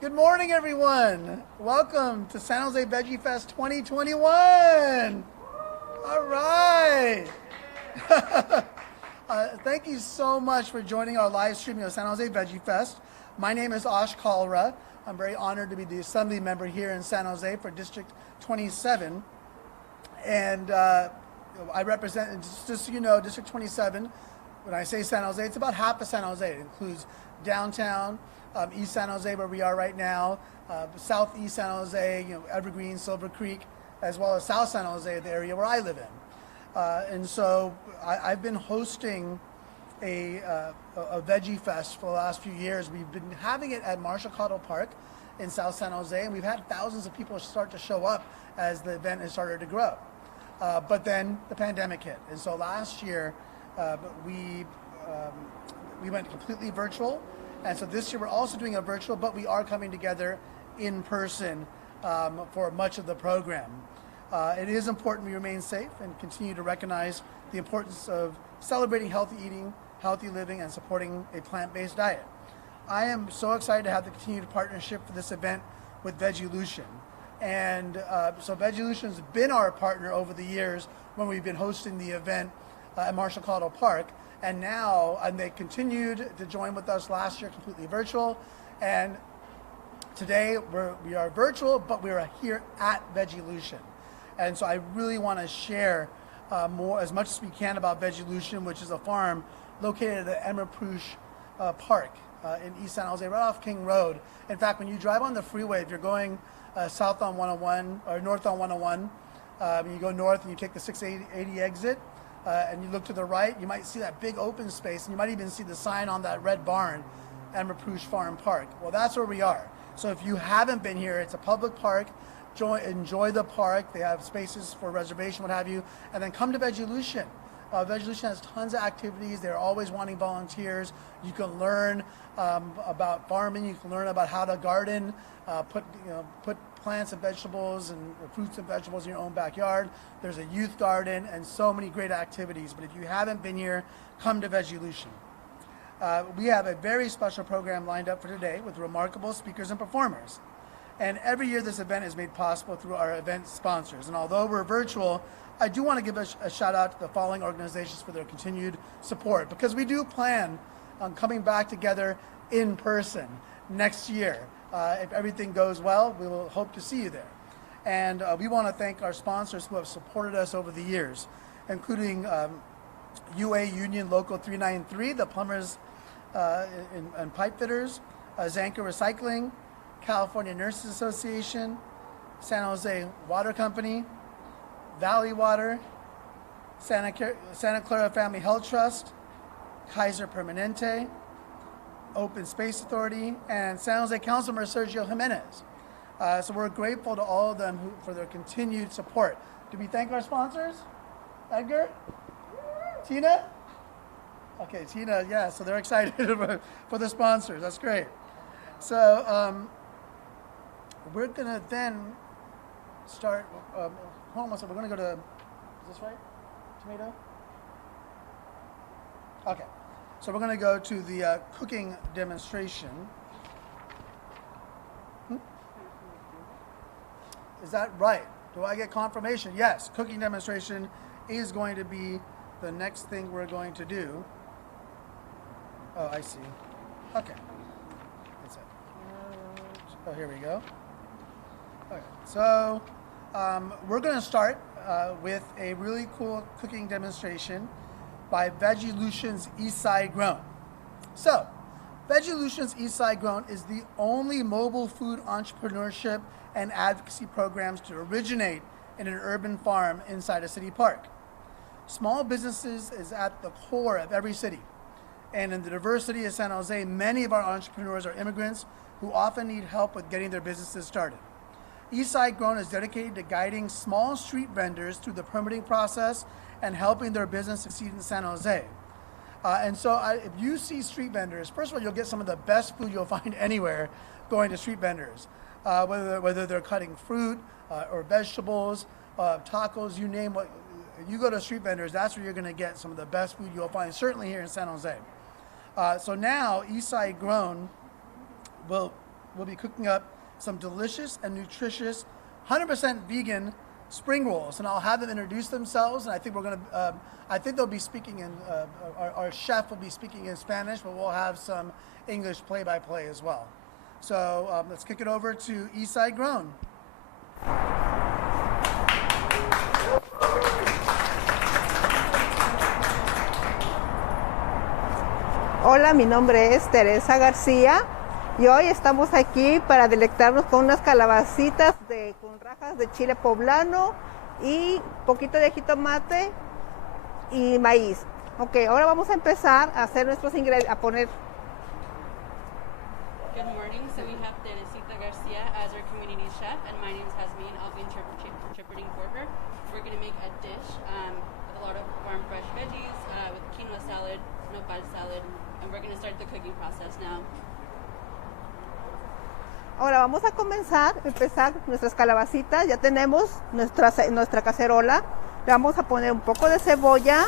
Good morning, everyone. Welcome to San Jose Veggie Fest 2021. All right. Thank you so much for joining our live streaming of San Jose Veggie Fest. My name is Kalra. I'm very honored to be the assembly member here in San Jose for District 27. And I represent, just so you know, District 27. When I say San Jose, it's about half of San Jose. It includes downtown, East San Jose, where we are right now, Southeast San Jose, Evergreen, Silver Creek, as well as South San Jose, the area where I live in. And so I've been hosting a Veggie Fest for the last few years. We've been having it at Marshall Cottle Park in South San Jose, and we've had thousands of people start to show up as the event has started to grow. But then the pandemic hit, and so last year we went completely virtual. And so this year we're also doing a virtual, but we are coming together in person for much of the program. It is important we remain safe and continue to recognize the importance of celebrating healthy eating, healthy living, and supporting a plant-based diet. I am so excited to have the continued partnership for this event with Veggielution. And so Veggielution has been our partner over the years when we've been hosting the event at Marshall Cottle Park. And now, they continued to join with us last year, completely virtual. And today we are virtual, but we are here at Veggielution. And so I really want to share as much as we can about Veggielution, which is a farm located at Emma Park in East San Jose, right off King Road. In fact, when you drive on the freeway, if you're going south on 101 or north on 101, you go north and you take the 680 exit, and you look to the right, you might see that big open space, and you might even see the sign on that red barn, Emma Farm Park. Well, that's where we are. So if you haven't been here, it's a public park. Enjoy the park. They have spaces for reservation, what have you, and then come to Veggielution. Veggielution has tons of activities. They're always wanting volunteers. You can learn about farming. You can learn about how to garden, put plants and vegetables and fruits and vegetables in your own backyard. There's a youth garden and so many great activities. But if you haven't been here, come to Veggielution. We have a very special program lined up for today with remarkable speakers and performers. And every year this event is made possible through our event sponsors. And although we're virtual, I do want to give a shout out to the following organizations for their continued support, because we do plan on coming back together in person next year. If everything goes well, we will hope to see you there. And we want to thank our sponsors who have supported us over the years, including UA Union Local 393, the plumbers and pipe fitters, Zanka Recycling, California Nurses Association, San Jose Water Company, Valley Water, Santa Clara Family Health Trust, Kaiser Permanente, Open Space Authority, and San Jose Councilmember Sergio Jimenez. So we're grateful to all of them for their continued support. Do we thank our sponsors? Edgar? Tina? Okay, Tina, yeah, so they're excited for the sponsors. That's great. So we're going to then start, hold on one second, we're going to go to, is this right? Tomato? Okay. So we're going to go to the cooking demonstration. Is that right? Do I get confirmation? Yes, cooking demonstration is going to be the next thing we're going to do. Oh, I see. Okay. That's it. Oh, here we go. Okay. So we're going to start with a really cool cooking demonstration by Veggielution's Eastside Grown. So, Veggielution's Eastside Grown is the only mobile food entrepreneurship and advocacy programs to originate in an urban farm inside a city park. Small businesses is at the core of every city. And in the diversity of San Jose, many of our entrepreneurs are immigrants who often need help with getting their businesses started. Eastside Grown is dedicated to guiding small street vendors through the permitting process and helping their business succeed in San Jose. And so if you see street vendors, first of all, you'll get some of the best food you'll find anywhere going to street vendors. Whether they're cutting fruit or vegetables, tacos, you name what. You go to street vendors, that's where you're going to get some of the best food you'll find, certainly here in San Jose. So now Eastside Grown will we'll be cooking up some delicious and nutritious 100% vegan spring rolls, and I'll have them introduce themselves. And I think I think they'll be speaking in. Our chef will be speaking in Spanish, but we'll have some English play-by-play as well. So let's kick it over to Eastside Grown. Hola, mi nombre es Teresa García y hoy estamos aquí para delectarnos con unas calabacitas con rajas de chile poblano y poquito de jitomate y maíz. Ok, ahora vamos a empezar a hacer nuestros ingredientes, a poner. Good morning. So we have Teresita Garcia as our community chef, and my name is Hasmin. I'll be interpreting for her. We're going to make a dish with a lot of farm fresh veggies, with quinoa salad, nopal salad, and we're going to start the cooking process now. Ahora vamos a empezar nuestras calabacitas. Ya tenemos nuestra cacerola. Le vamos a poner un poco de cebolla.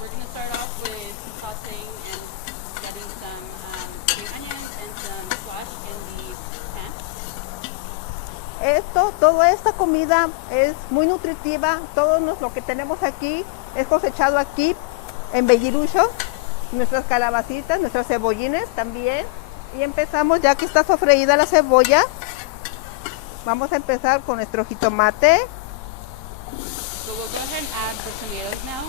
We're going to start off with sauteing and getting some green onions and some squash in the pan. Toda esta comida es muy nutritiva. Todo lo que tenemos aquí es cosechado aquí en Veggielution. Nuestras calabacitas, nuestros cebollines también. Y empezamos, ya que está sofreída la cebolla, vamos a empezar con nuestro jitomate. So we'll go ahead and add the tomatoes now.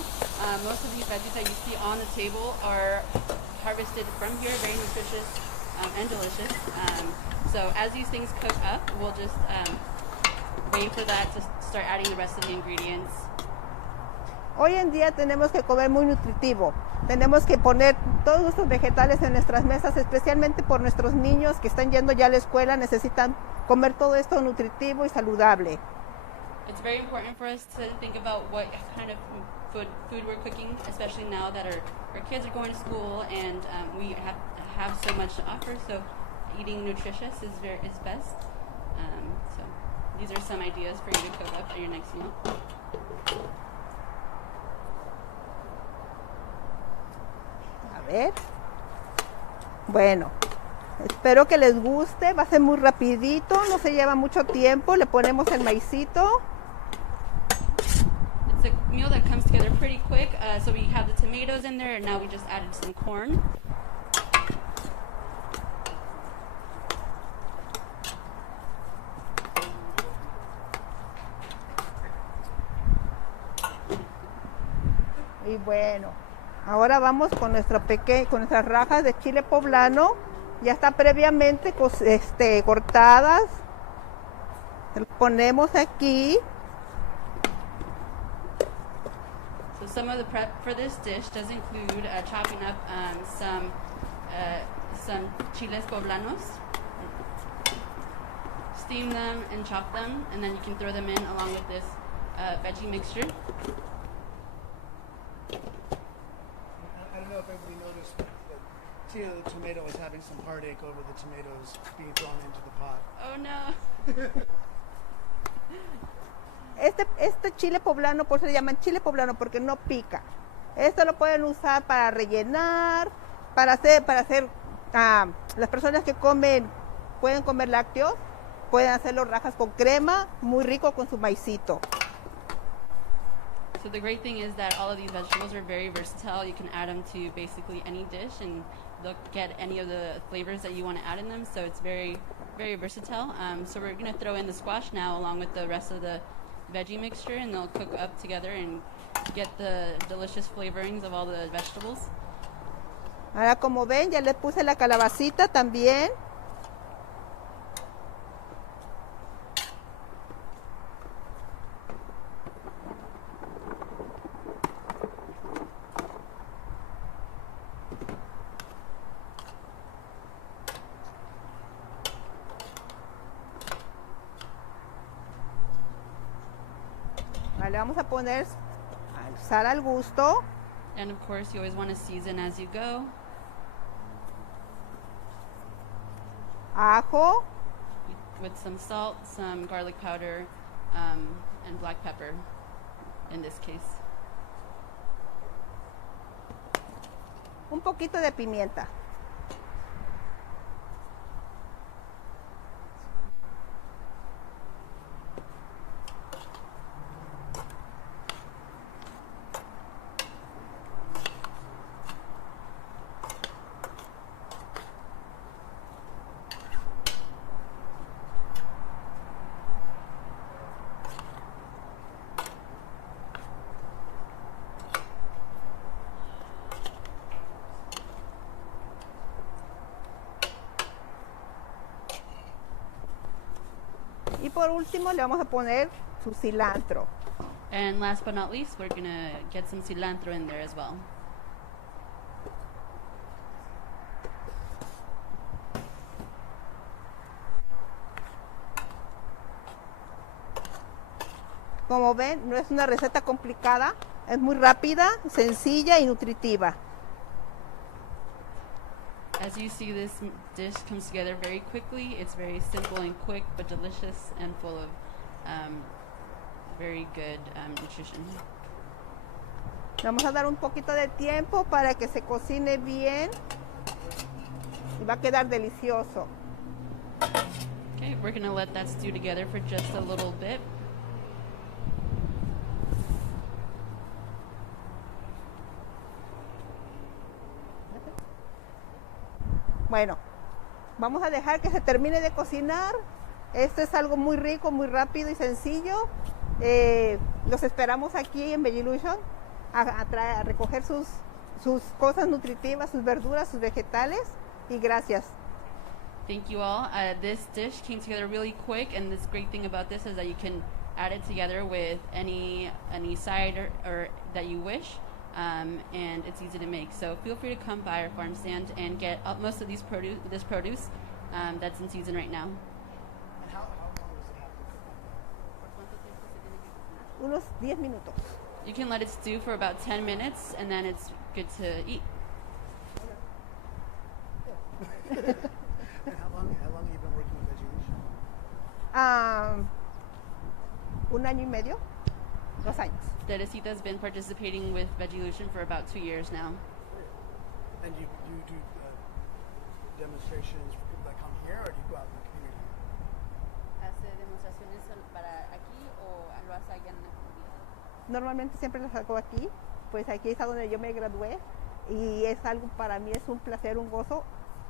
Most of these veggies that you see on the table are harvested from here, very nutritious and delicious. So as these things cook up, we'll just wait for that to start adding the rest of the ingredients. Hoy en día tenemos que comer muy nutritivo. Tenemos que poner todos nuestros vegetales en nuestras mesas, especialmente por nuestros niños que están yendo ya a la escuela, necesitan comer todo esto nutritivo y saludable. It's very important for us to think about what kind of food we're cooking, especially now that our kids are going to school and we have so much to offer. So eating nutritious is best. So these are some ideas for you to cook up at your next meal. A ver. Bueno, espero que les guste. Va a ser muy rapidito, no se lleva mucho tiempo. Le ponemos el maicito. It's a meal that comes together pretty quick. So we have the tomatoes in there, and now we just added some corn. Y bueno, ahora vamos con con nuestras rajas de chile poblano. Ya está previamente cortadas. Lo ponemos aquí. So some of the prep for this dish does include chopping up some chiles poblanos, steam them and chop them, and then you can throw them in along with this veggie mixture. I don't know if everybody noticed, but Tia the tomato is having some heartache over the tomatoes being thrown into the pot. Oh no! Este chile poblano, por eso le llaman chile poblano, porque no pica. Esto lo pueden usar para rellenar, para hacer las personas que pueden comer lácteos, pueden hacerlo rajas con crema, muy rico con su maicito. So the great thing is that all of these vegetables are very versatile. You can add them to basically any dish and they'll get any of the flavors that you want to add in them. So it's very, very versatile. So we're going to throw in the squash now along with the rest of the veggie mixture, and they'll cook up together and get the delicious flavorings of all the vegetables. Ahora, como ven, ya le puse la calabacita también. Le vamos a poner sal al gusto. And of course, you always want to season as you go. Ajo. With some salt, some garlic powder, and black pepper in this case. Un poquito de pimienta. por último le vamos a poner su cilantro. And last but not least, we're gonna get some cilantro in there as well. Como ven, no es una receta complicada, es muy rápida, sencilla y nutritiva. As you see, this dish comes together very quickly. It's very simple and quick, but delicious and full of very good nutrition. Vamos a dar un poquito de tiempo para que se cocine bien y va a quedar delicioso. Okay, we're gonna let that stew together for just a little bit. Bueno, vamos a dejar que se termine de cocinar. Esto es algo muy rico, muy rápido y sencillo. Los esperamos aquí en Veggielution a recoger sus cosas nutritivas, sus verduras, sus vegetales. Y gracias. Thank you all. This dish came together really quick, and this great thing about this is that you can add it together with any side or that you wish. And it's easy to make. So feel free to come by our farm stand and get most of this produce that's in season right now. And how long does it have to cook? Unos 10 minutos. You can let it stew for about 10 minutes, and then it's good to eat. And how long have you been working with Veggielution? 1 año y medio, 2 años. Teresita has been participating with Veggielution for about 2 years now. And you do demonstrations for people that come here, or do you go out in the community? ¿Hace demostraciones para aquí o lo hace allá en la comunidad? Normalmente siempre las hago aquí, pues aquí es a donde yo me gradué y es algo para mí, es un placer, un gozo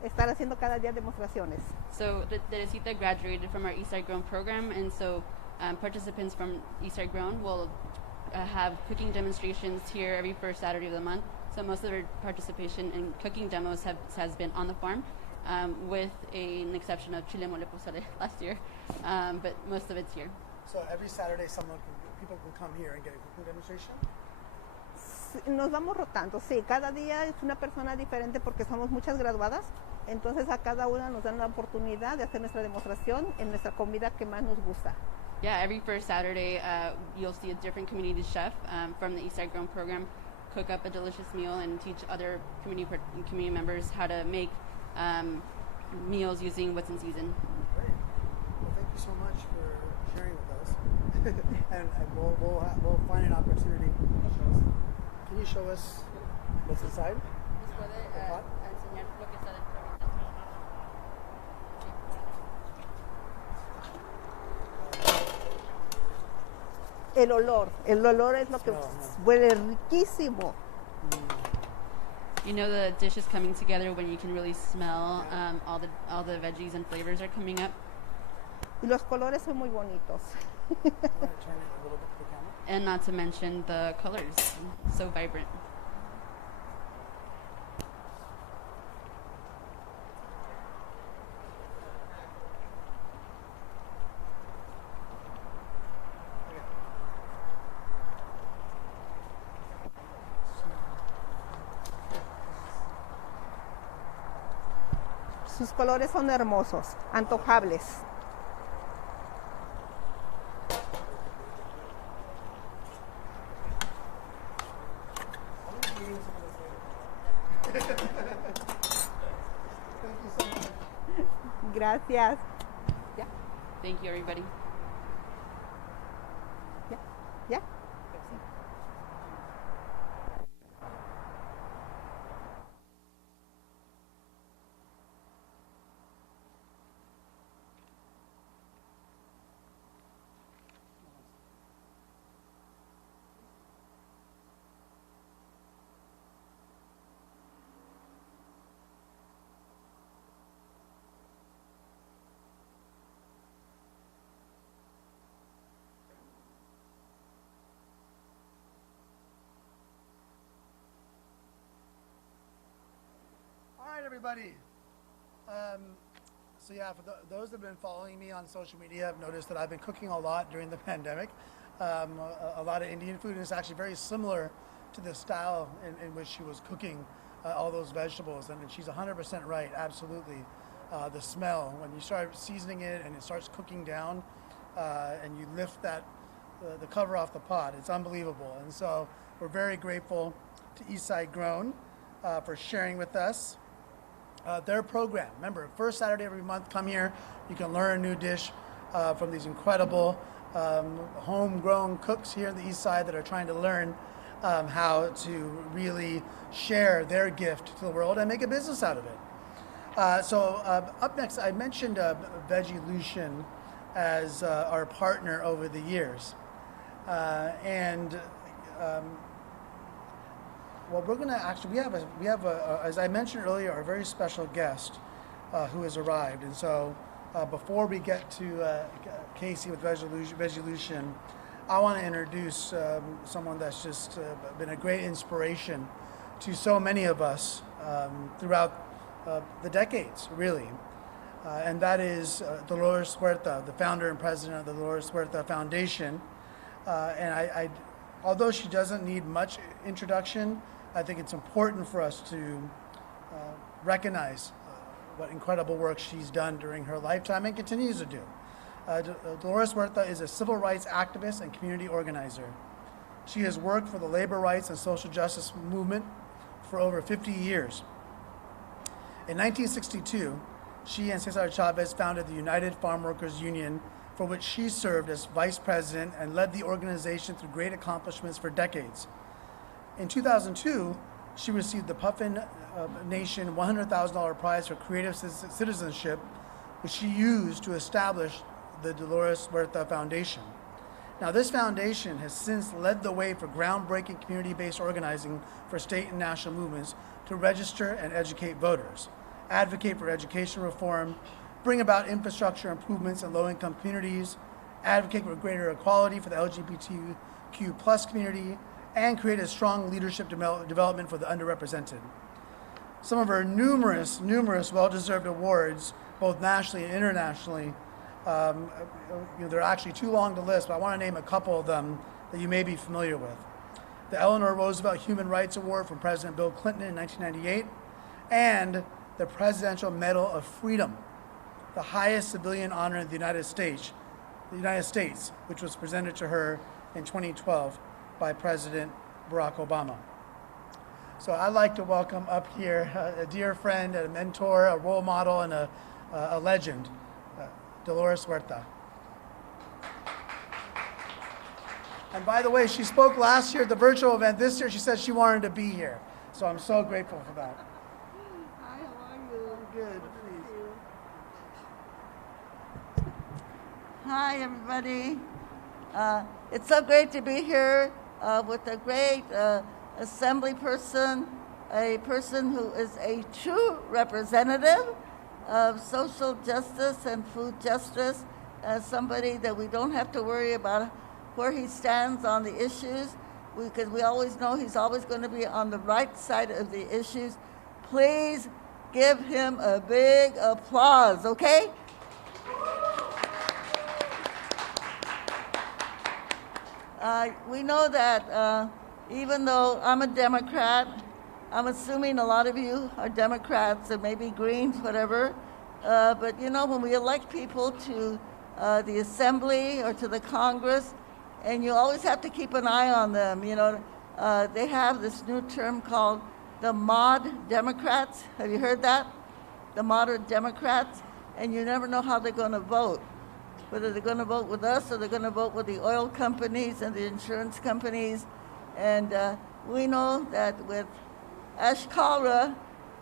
estar haciendo cada día demostraciones. So Teresita graduated from our Eastside Grown program, and so participants from Eastside Grown will have cooking demonstrations here every first Saturday of the month. So most of our participation in cooking demos has been on the farm, with an exception of chile mole pozole last year, but most of it's here. So every Saturday, people can come here and get a cooking demonstration? Nos vamos rotando, sí, cada día es una persona diferente porque somos muchas graduadas, entonces a cada una nos dan la oportunidad de hacer nuestra demostración en nuestra comida que más nos gusta. Yeah, every first Saturday, you'll see a different community chef from the Eastside Grown program cook up a delicious meal and teach other community members how to make meals using what's in season. Great. Well, thank you so much for sharing with us. and we'll find an opportunity. Can you show us what's inside? The pot? El olor es lo que huele riquísimo. You know the dish is coming together when you can really smell all the veggies and flavors are coming up. Y los colores son muy bonitos. Want to turn it a little bit to the camera? And not to mention the colors, so vibrant. Sus colores son hermosos, antojables. Gracias. ¿Ya? Thank you, everybody. ¿Ya? ¿Ya? All right, everybody. So yeah, for those that have been following me on social media have noticed that I've been cooking a lot during the pandemic. A lot of Indian food, and it's actually very similar to the style in which she was cooking all those vegetables. And she's 100% right, absolutely. The smell, when you start seasoning it and it starts cooking down and you lift the cover off the pot, it's unbelievable. And so we're very grateful to Eastside Grown for sharing with us their program. Remember, first Saturday every month, come here. You can learn a new dish from these incredible homegrown cooks here in the East Side that are trying to learn how to really share their gift to the world and make a business out of it. So up next, I mentioned Veggielution as our partner over the years. Well, we're going to actually, we have as I mentioned earlier, a very special guest who has arrived. And so before we get to Casey with Veggielution, I want to introduce someone that's just been a great inspiration to so many of us throughout the decades, really. And that is Dolores Huerta, the founder and president of the Dolores Huerta Foundation. And although she doesn't need much introduction, I think it's important for us to recognize what incredible work she's done during her lifetime and continues to do. Dolores Huerta is a civil rights activist and community organizer. She has worked for the labor rights and social justice movement for over 50 years. In 1962, she and Cesar Chavez founded the United Farm Workers Union, for which she served as vice president and led the organization through great accomplishments for decades. In 2002, she received the Puffin Nation $100,000 prize for creative citizenship, which she used to establish the Dolores Huerta Foundation. Now, this foundation has since led the way for groundbreaking community-based organizing for state and national movements to register and educate voters, advocate for education reform, bring about infrastructure improvements in low-income communities, advocate for greater equality for the LGBTQ+ community, and create a strong leadership development for the underrepresented. Some of her numerous well-deserved awards, both nationally and internationally, they're actually too long to list, but I want to name a couple of them that you may be familiar with. The Eleanor Roosevelt Human Rights Award from President Bill Clinton in 1998, and the Presidential Medal of Freedom, the highest civilian honor in the United States, which was presented to her in 2012 by President Barack Obama. So I'd like to welcome up here a dear friend, a mentor, a role model, and a legend, Dolores Huerta. And by the way, she spoke last year at the virtual event. This year she said she wanted to be here. So I'm so grateful for that. Hi, how are you? Good, please. Hi, everybody. It's so great to be here with a great assembly person, a person who is a true representative of social justice and food justice, as somebody that we don't have to worry about where he stands on the issues, because we always know he's always going to be on the right side of the issues. Please give him a big applause, okay? We know that even though I'm a Democrat, I'm assuming a lot of you are Democrats and maybe Greens, whatever. But you know, when we elect people to the Assembly or to the Congress, and you always have to keep an eye on them. You know, they have this new term called the mod Democrats. Have you heard that? The moderate Democrats, and you never know how they're going to vote. Whether they're going to vote with us or they're going to vote with the oil companies and the insurance companies. And we know that with Kalra,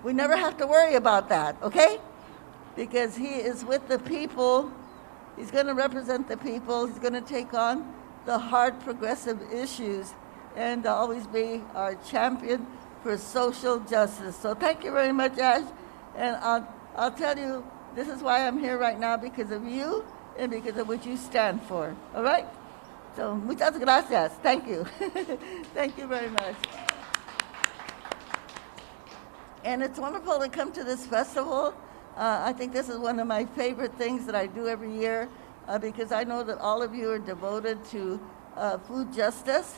we never have to worry about that, okay? Because he is with the people. He's going to represent the people. He's going to take on the hard progressive issues and always be our champion for social justice. So thank you very much, Ash. And I'll tell you, this is why I'm here right now, because of you and because of what you stand for, all right? So, muchas gracias. Thank you. Thank you very much. And it's wonderful to come to this festival I think this is one of my favorite things that I do every year because I know that all of you are devoted to food justice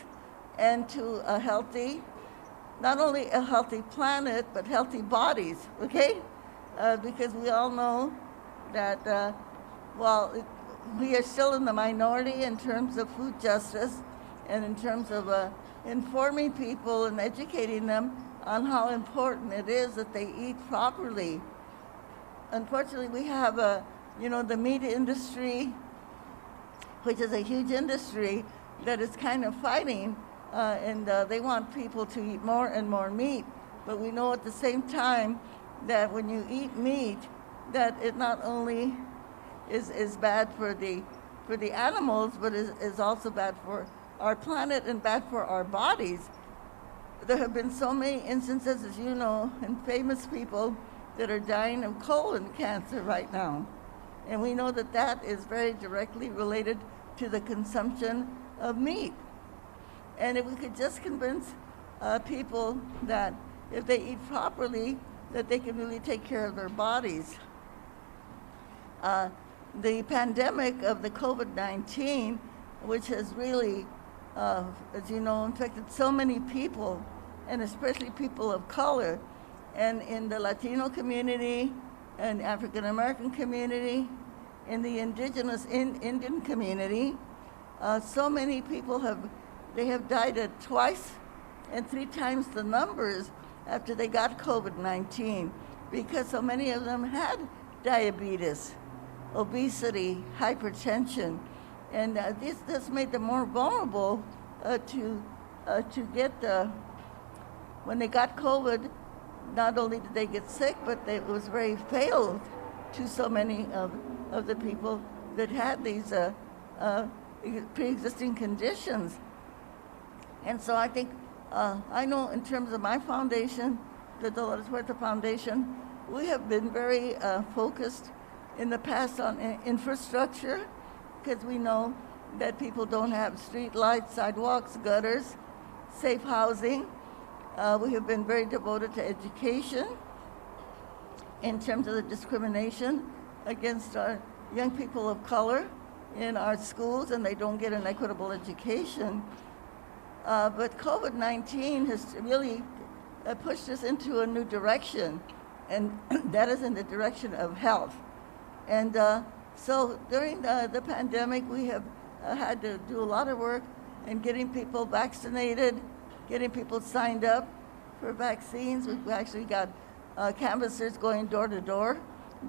and to a healthy, not only a healthy planet, but healthy bodies, okay? Because we all know that we are still in the minority in terms of food justice and in terms of informing people and educating them on how important it is that they eat properly. Unfortunately, we have the meat industry, which is a huge industry that is kind of fighting, and they want people to eat more and more meat. But we know at the same time that when you eat meat, that it not only is bad for the animals, but is also bad for our planet and bad for our bodies. There have been so many instances, as you know, and famous people that are dying of colon cancer right now. And we know that that is very directly related to the consumption of meat. And if we could just convince people that if they eat properly, that they can really take care of their bodies. The pandemic of the COVID-19, which has really, as you know, infected so many people, and especially people of color, and in the Latino community, and African American community, in the indigenous Indian community, so many people have died at twice and 3 times the numbers after they got COVID-19, because so many of them had diabetes, obesity, hypertension, and this made them more vulnerable to get when they got COVID. Not only did they get sick, but it was very fatal to so many of the people that had these pre-existing conditions. And so I think, I know in terms of my foundation, the Dolores Huerta Foundation, we have been very focused in the past on infrastructure, because we know that people don't have street lights, sidewalks, gutters, safe housing. We have been very devoted to education in terms of the discrimination against our young people of color in our schools, and they don't get an equitable education. But COVID-19 has really pushed us into a new direction, and that is in the direction of health. And so during the pandemic, we have had to do a lot of work in getting people vaccinated, getting people signed up for vaccines. We've actually got canvassers going door to door,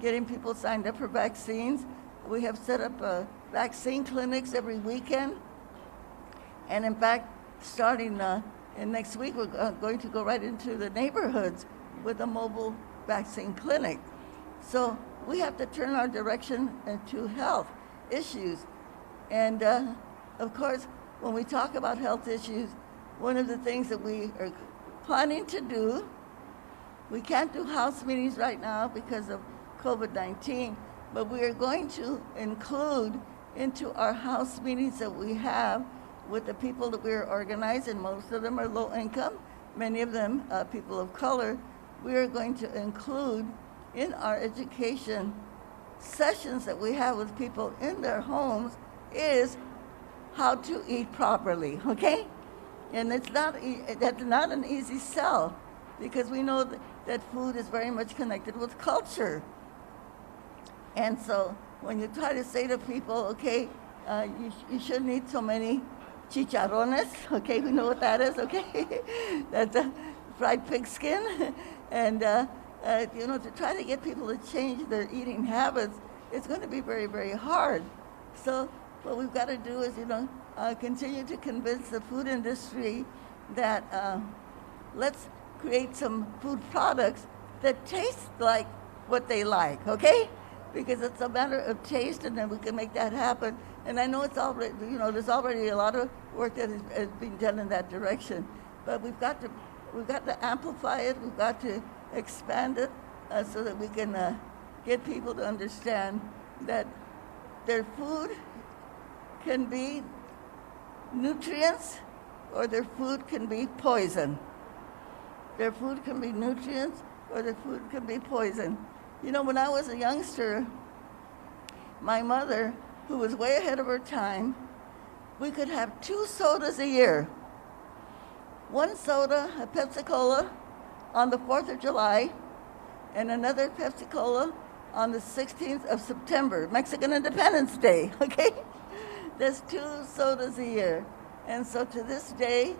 getting people signed up for vaccines. We have set up vaccine clinics every weekend. And in fact, starting in next week, we're going to go right into the neighborhoods with a mobile vaccine clinic. So we have to turn our direction to health issues. And of course, when we talk about health issues, one of the things that we are planning to do, we can't do house meetings right now because of COVID-19, but we are going to include into our house meetings that we have with the people that we're organizing. Most of them are low income, many of them people of color. We are going to include in our education sessions that we have with people in their homes is how to eat properly, okay? And that's not an easy sell, because we know that food is very much connected with culture. And so when you try to say to people, okay, you shouldn't eat so many chicharrones, okay, we know what that is, okay? That's a fried pig skin. And to try to get people to change their eating habits, it's going to be very, very hard. So what we've got to do is, continue to convince the food industry that let's create some food products that taste like what they like, okay? Because it's a matter of taste, and then we can make that happen. And I know it's already, there's already a lot of work that is being done in that direction. But we've got to amplify it. We've got to expand it so that we can get people to understand that their food can be nutrients or their food can be poison. Their food can be nutrients or their food can be poison. You know, when I was a youngster, my mother, who was way ahead of her time, we could have 2 sodas a year. One soda, a Pepsi Cola, on the 4th of July, and another Pepsi Cola on the 16th of September, Mexican Independence Day, okay? There's 2 sodas a year. And so to this day,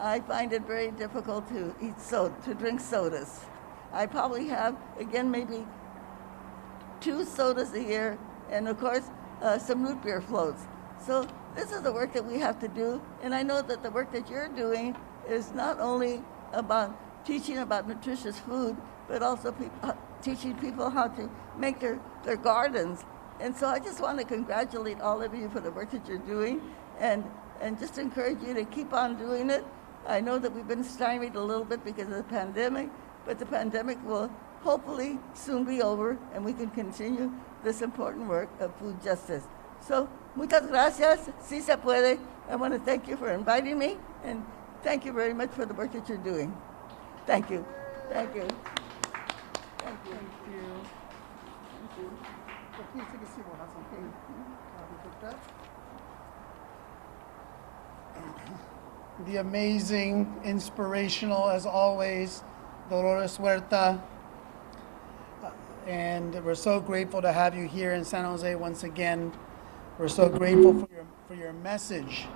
I find it very difficult to drink sodas. I probably have, again, maybe 2 sodas a year, and of course, some root beer floats. So this is the work that we have to do, and I know that the work that you're doing is not only about teaching about nutritious food, but also teaching people how to make their gardens. And so I just want to congratulate all of you for the work that you're doing, and just encourage you to keep on doing it. I know that we've been stymied a little bit because of the pandemic, but the pandemic will hopefully soon be over, and we can continue this important work of food justice. So, muchas gracias. Sí se puede. I want to thank you for inviting me, and thank you very much for the work that you're doing. Thank you. Thank you. Thank you. Thank you. So please take a seat. We'll have some food. We put that. The amazing, inspirational, as always, Dolores Huerta. And we're so grateful to have you here in San Jose once again. We're so grateful for your message.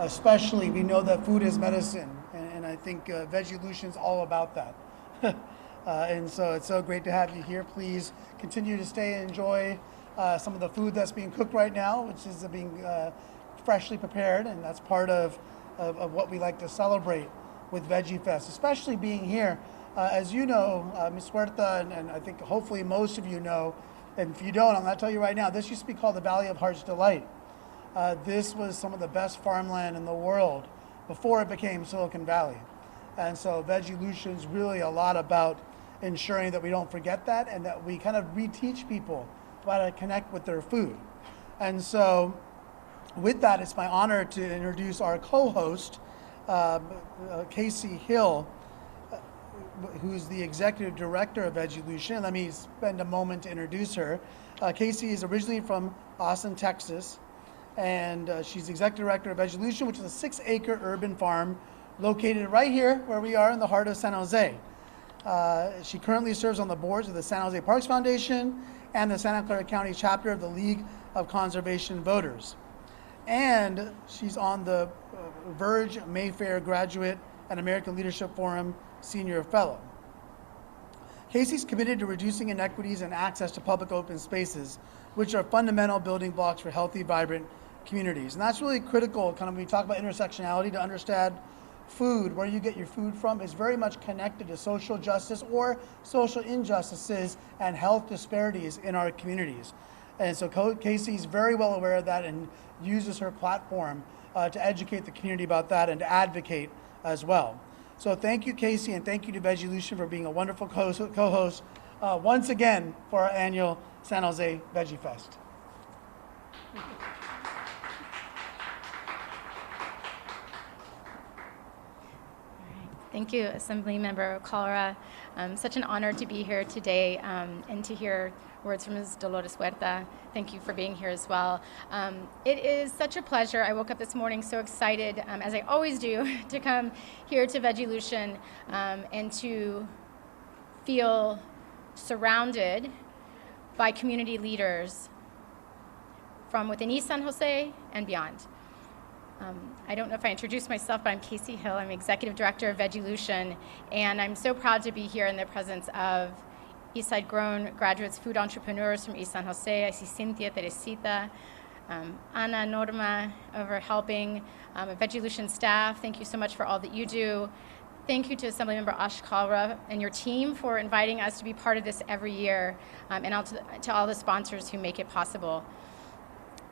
Especially, we know that food is medicine, and I think Veggielution is all about that. And so it's so great to have you here. Please continue to stay and enjoy some of the food that's being cooked right now, which is being freshly prepared, and that's part of what we like to celebrate with Veggie Fest, especially being here. As you know, Ms. Huerta, and I think hopefully most of you know, and if you don't, I'm going to tell you right now, this used to be called the Valley of Heart's Delight. This was some of the best farmland in the world before it became Silicon Valley. And so Veggielution is really a lot about ensuring that we don't forget that, and that we kind of reteach people how to connect with their food. And so with that, it's my honor to introduce our co-host, Casey Hill, who's the executive director of Veggielution. Let me spend a moment to introduce her. Casey is originally from Austin, Texas, and she's executive director of Veggielution, which is a 6-acre urban farm located right here where we are in the heart of San Jose. She currently serves on the boards of the San Jose Parks Foundation and the Santa Clara County chapter of the League of Conservation Voters. And she's on the Verge Mayfair Graduate and American Leadership Forum Senior Fellow. Casey's committed to reducing inequities and access to public open spaces, which are fundamental building blocks for healthy, vibrant communities. And that's really critical, kind of when we talk about intersectionality, to understand food, where you get your food from, is very much connected to social justice or social injustices and health disparities in our communities. And so Casey's very well aware of that and uses her platform to educate the community about that and to advocate as well. So thank you, Casey, and thank you to Veggielution for being a wonderful co-host once again for our annual San Jose Veggie Fest. Thank you, Assemblymember Kalra. Such an honor to be here today and to hear words from Ms. Dolores Huerta. Thank you for being here as well. It is such a pleasure. I woke up this morning so excited, as I always do, to come here to Veggielution and to feel surrounded by community leaders from within East San Jose and beyond. I don't know if I introduced myself, but I'm Casey Hill. I'm Executive Director of Veggielution, and I'm so proud to be here in the presence of Eastside Grown graduates, food entrepreneurs from East San Jose. I see Cynthia, Teresita, Ana, Norma over helping, Veggielution staff. Thank you so much for all that you do. Thank you to Assemblymember Ash Kalra and your team for inviting us to be part of this every year, and to all the sponsors who make it possible.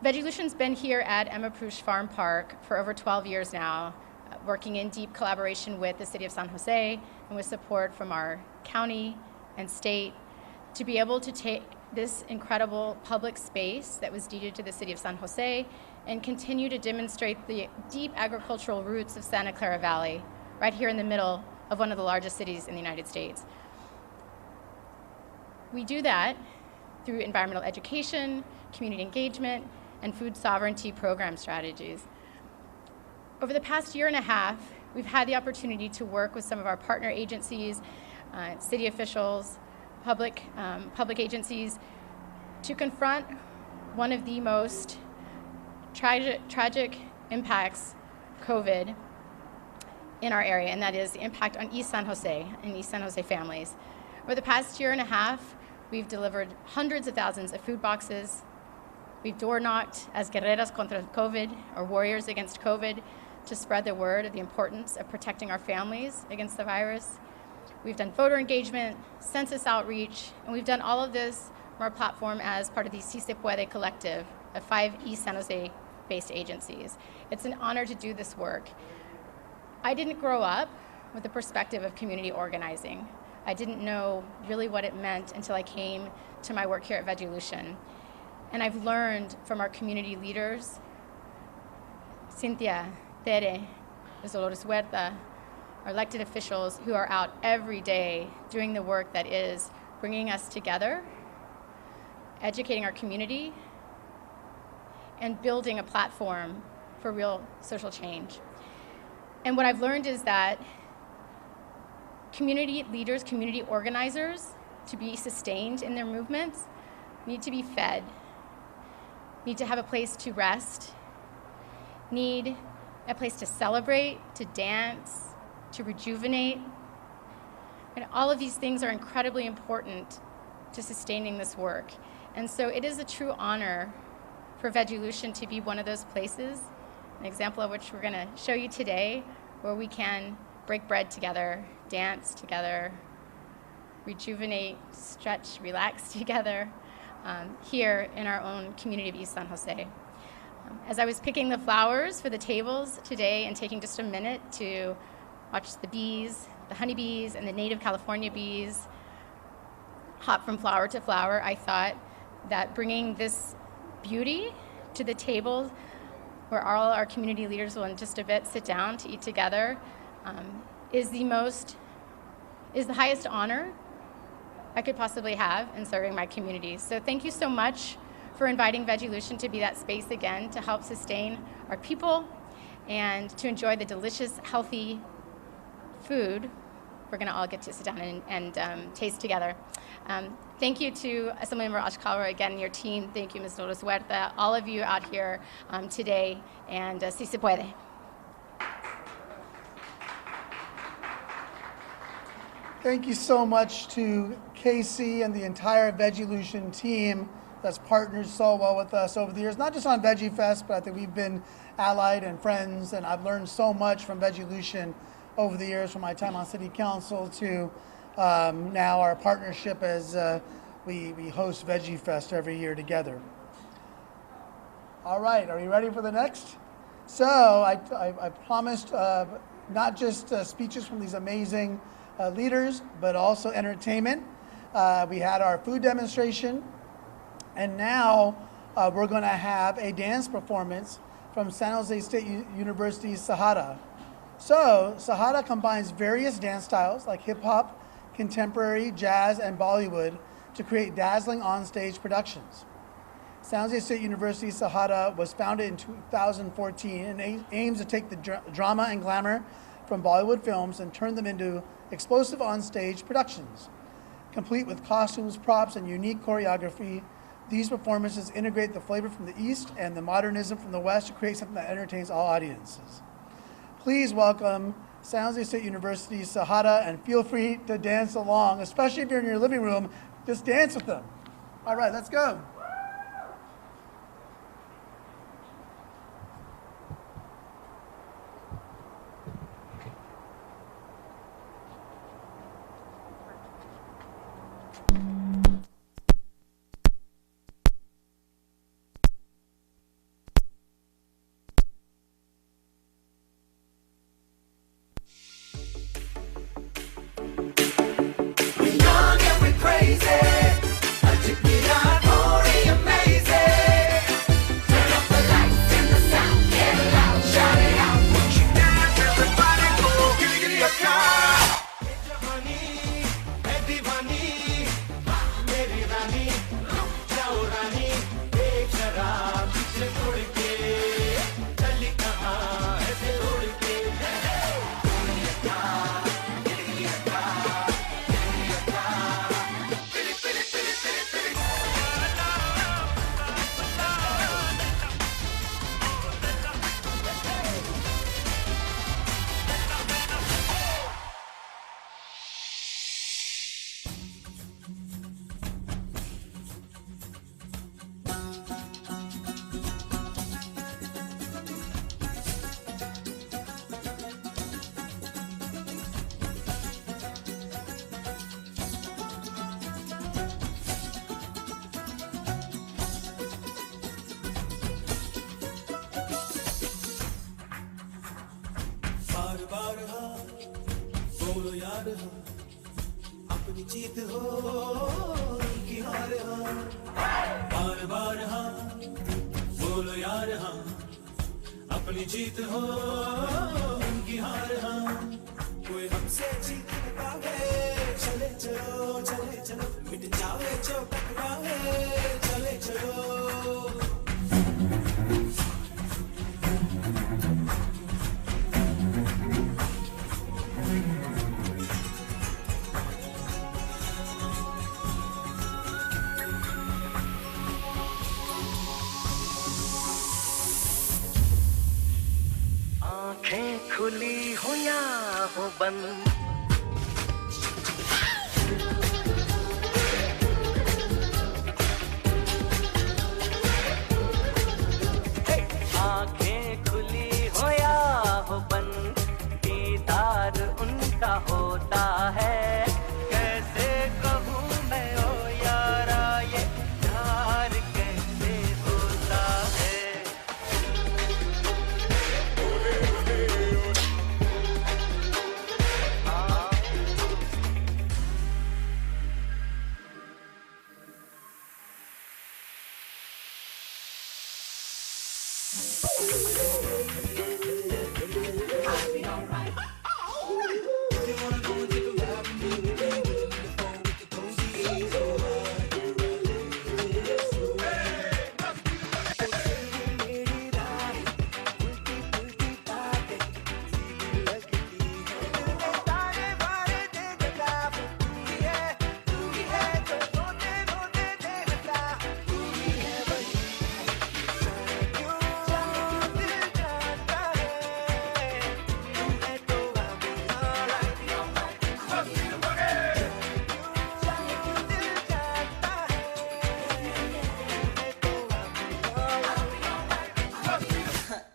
Veggielution's been here at Emma Prush Farm Park for over 12 years now, working in deep collaboration with the City of San Jose and with support from our county and state to be able to take this incredible public space that was deeded to the City of San Jose and continue to demonstrate the deep agricultural roots of Santa Clara Valley, right here in the middle of one of the largest cities in the United States. We do that through environmental education, community engagement, and food sovereignty program strategies. Over the past year and a half, we've had the opportunity to work with some of our partner agencies, city officials, public agencies, to confront one of the most tragic impacts COVID in our area, and that is the impact on East San Jose and East San Jose families. Over the past year and a half, we've delivered hundreds of thousands of food boxes. We've door-knocked as guerreras contra COVID, or warriors against COVID, to spread the word of the importance of protecting our families against the virus. We've done voter engagement, census outreach, and we've done all of this from our platform as part of the Si Se Puede collective of 5 East San Jose-based agencies. It's an honor to do this work. I didn't grow up with the perspective of community organizing. I didn't know really what it meant until I came to my work here at Veggielution. And I've learned from our community leaders, Cynthia, Tere, Dolores Huerta, our elected officials who are out every day doing the work that is bringing us together, educating our community, and building a platform for real social change. And what I've learned is that community leaders, community organizers, to be sustained in their movements, need to be fed, need to have a place to rest, need a place to celebrate, to dance, to rejuvenate. And all of these things are incredibly important to sustaining this work. And so it is a true honor for Veggielution to be one of those places, an example of which we're going to show you today, where we can break bread together, dance together, rejuvenate, stretch, relax together here in our own community of East San Jose. As I was picking the flowers for the tables today and taking just a minute to watch the bees, the honeybees and the native California bees hop from flower to flower, I thought that bringing this beauty to the table where all our community leaders will in just a bit sit down to eat together is the highest honor I could possibly have in serving my community. So thank you so much for inviting Veggielution to be that space again to help sustain our people and to enjoy the delicious, healthy food we're going to all get to sit down and taste together. Thank you to Assemblymember Ash Kalra again and your team. Thank you, Ms. Dolores Huerta, all of you out here today, and Si Se Puede. Thank you so much to Casey and the entire Veggielution team that's partnered so well with us over the years, not just on Veggie Fest, but I think we've been allied and friends, and I've learned so much from Veggielution over the years, from my time on City Council to now our partnership as we host Veggie Fest every year together. All right, are you ready for the next? So I promised not just speeches from these amazing leaders, but also entertainment. We had our food demonstration, and now we're going to have a dance performance from San Jose State University's Sahara. So Sahara combines various dance styles like hip hop, contemporary, jazz, and Bollywood to create dazzling onstage productions. San Jose State University Sahara was founded in 2014 and aims to take the drama and glamour from Bollywood films and turn them into explosive onstage productions. Complete with costumes, props, and unique choreography, these performances integrate the flavor from the East and the modernism from the West to create something that entertains all audiences. Please welcome San Jose State University Sahara, and feel free to dance along, especially if you're in your living room, just dance with them. All right, let's go. We're young and we're crazy, a chicken for यार हम अपनी जीत हो की हार हम बार बार हाँ बोलो यार हाँ अपनी जीत हो उनकी हार हाँ कोई हमसे जीत न पावे चले चलो मिट जावे जो टकरावे चले चलो आँखें खुली हो या हो बंद आँखें खुली हो या हो बंद दीदार उनका होता है कैसे कहूँ मैं ओ यारा ये प्यार कैसे होता है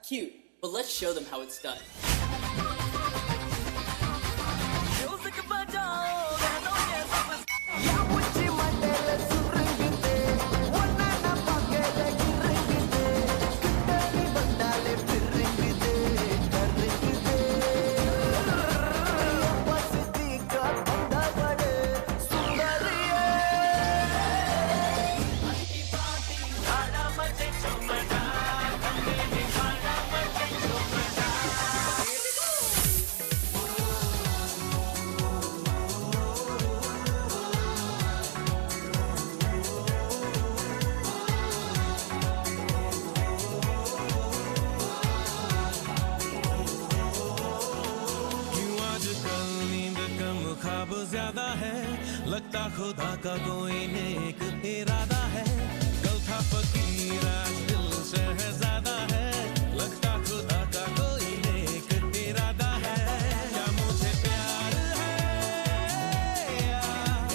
Cute, but let's show them how it's done. ज्यादा है लगता खुदा का कोई नेक इरादा है कल था फकीर आज दिल शहजादा है लगता खुदा का कोई नेक इरादा है क्या मुझे प्यार है या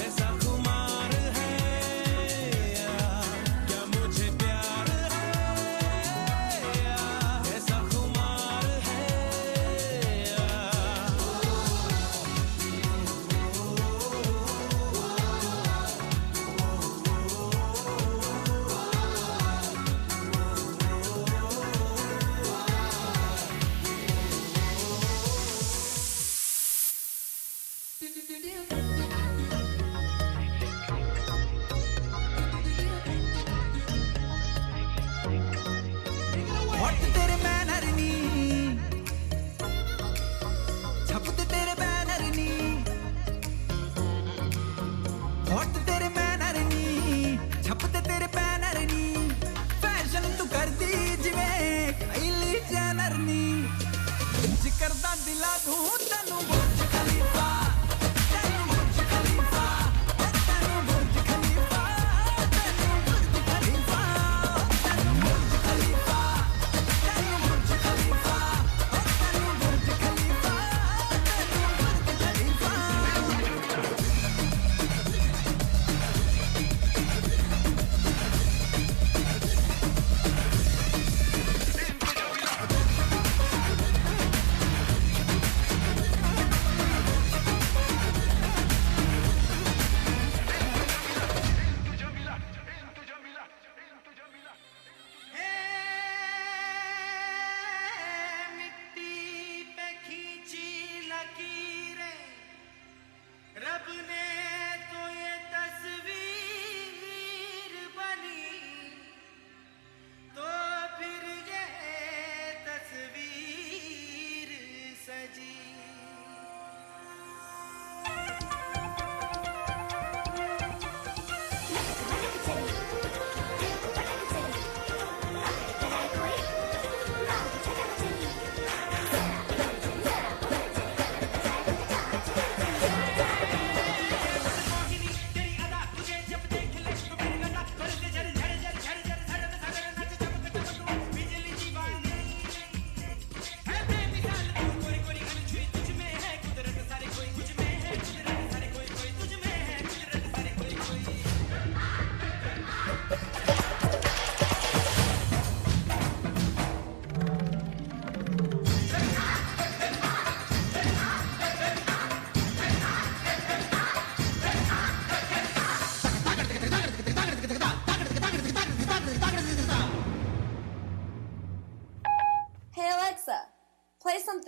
ऐसा खुमार है या क्या मुझे प्यार है या ऐसा खुमार है या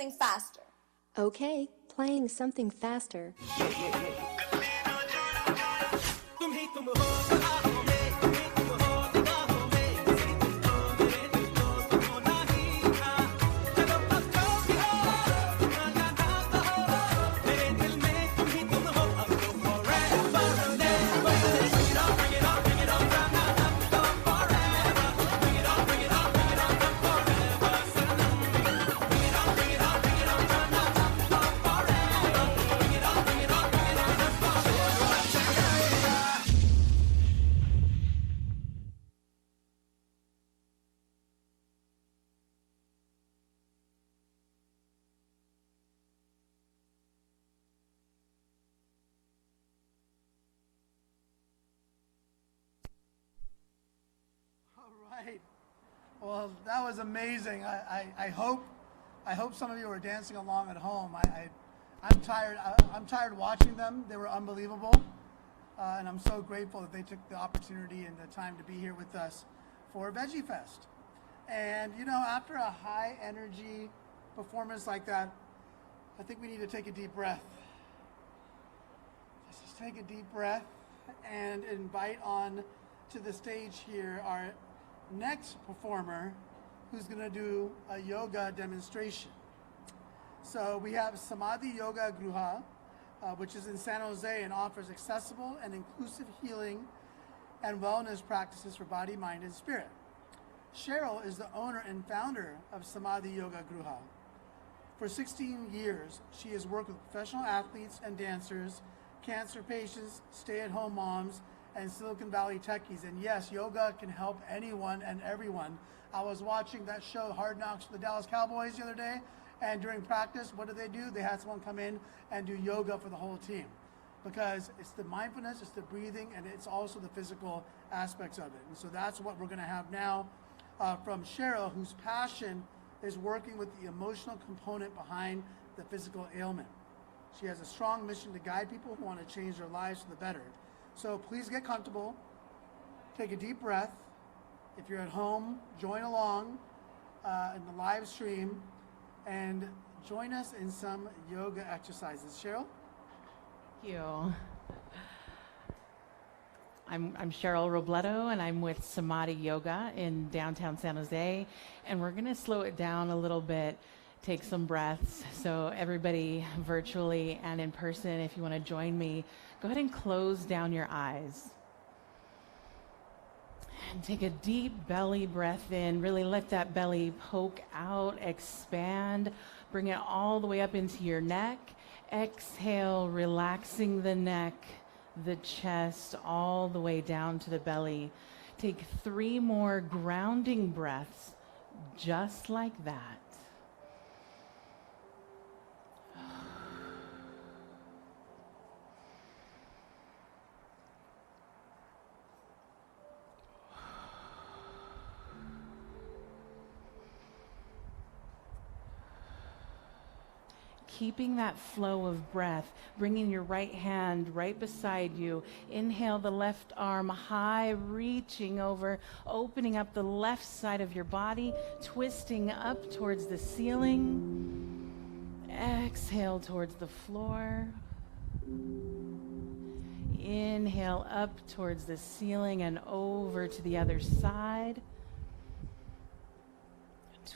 something faster. Okay, playing something faster. Right. Well, that was amazing. I hope some of you are dancing along at home. I'm tired. I'm tired watching them. They were unbelievable, and I'm so grateful that they took the opportunity and the time to be here with us for Veggie Fest. And you know, after a high energy performance like that, I think we need to take a deep breath. Let's just take a deep breath and invite on to the stage here our next performer, who's going to do a yoga demonstration. So we have Samadhi Yoga Gruha, which is in San Jose and offers accessible and inclusive healing and wellness practices for body, mind, and spirit. Cheryl is the owner and founder of Samadhi Yoga Gruha. For 16 years, she has worked with professional athletes and dancers, cancer patients, stay-at-home moms, and Silicon Valley techies. And yes, yoga can help anyone and everyone. I was watching that show, Hard Knocks, for the Dallas Cowboys the other day, and during practice, what do? They had someone come in and do yoga for the whole team, because it's the mindfulness, it's the breathing, and it's also the physical aspects of it. And so that's what we're gonna have now from Cheryl, whose passion is working with the emotional component behind the physical ailment. She has a strong mission to guide people who want to change their lives for the better. So please get comfortable, take a deep breath. If you're at home, join along in the live stream and join us in some yoga exercises. Cheryl? Thank you. I'm Cheryl Robledo, and I'm with Samadhi Yoga in downtown San Jose, and we're going to slow it down a little bit, take some breaths. So everybody virtually and in person, if you want to join me, go ahead and close down your eyes. And take a deep belly breath in. Really let that belly poke out, expand, bring it all the way up into your neck. Exhale, relaxing the neck, the chest, all the way down to the belly. Take 3 more grounding breaths, just like that. Keeping that flow of breath, bringing your right hand right beside you. Inhale the left arm high, reaching over, opening up the left side of your body, twisting up towards the ceiling. Exhale towards the floor. Inhale up towards the ceiling and over to the other side.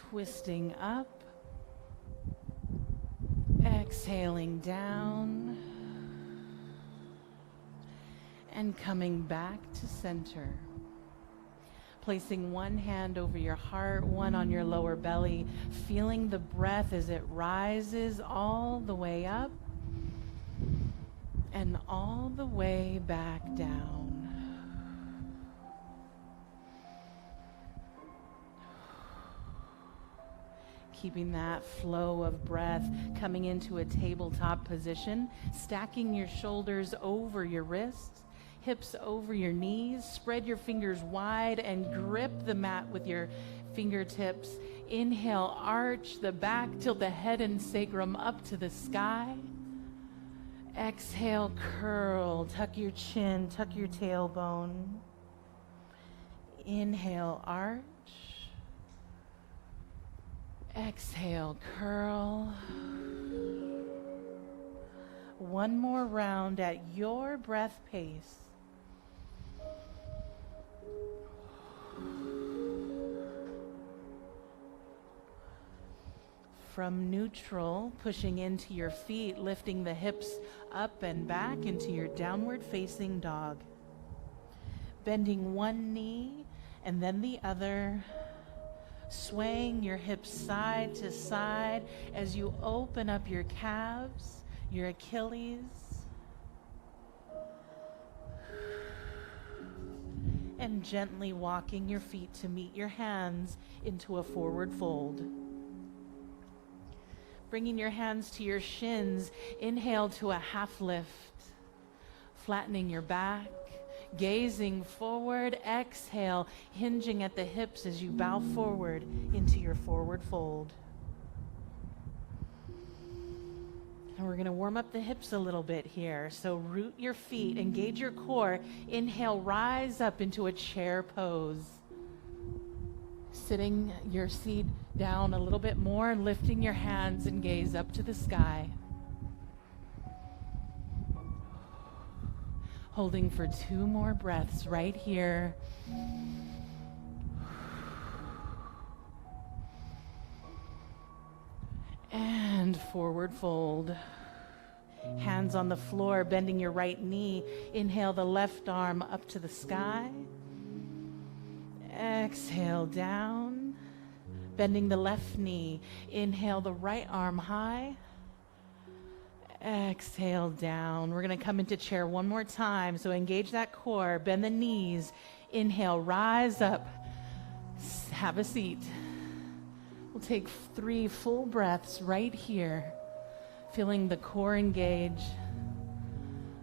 Twisting up. Exhaling down and coming back to center. Placing one hand over your heart, one on your lower belly, feeling the breath as it rises all the way up and all the way back down. Keeping that flow of breath, coming into a tabletop position, stacking your shoulders over your wrists, hips over your knees, spread your fingers wide and grip the mat with your fingertips. Inhale, arch the back, tilt the head and sacrum up to the sky. Exhale, curl, tuck your chin, tuck your tailbone. Inhale, arch. Exhale, curl. One more round at your breath pace. From neutral, pushing into your feet, lifting the hips up and back into your downward facing dog. Bending one knee and then the other, swaying your hips side to side as you open up your calves, your Achilles, and gently walking your feet to meet your hands into a forward fold. Bringing your hands to your shins, inhale to a half lift, flattening your back, gazing forward, exhale, hinging at the hips as you bow forward into your forward fold. And we're going to warm up the hips a little bit here. So root your feet, engage your core. Inhale, rise up into a chair pose. Sitting your seat down a little bit more, lifting your hands and gaze up to the sky. Holding for 2 more breaths right here. And forward fold. Hands on the floor, bending your right knee. Inhale the left arm up to the sky. Exhale down. Bending the left knee. Inhale the right arm high. Exhale down. We're going to come into chair one more time. So engage that core, bend the knees. Inhale, rise up. Have a seat. We'll take 3 full breaths right here. Feeling the core engage,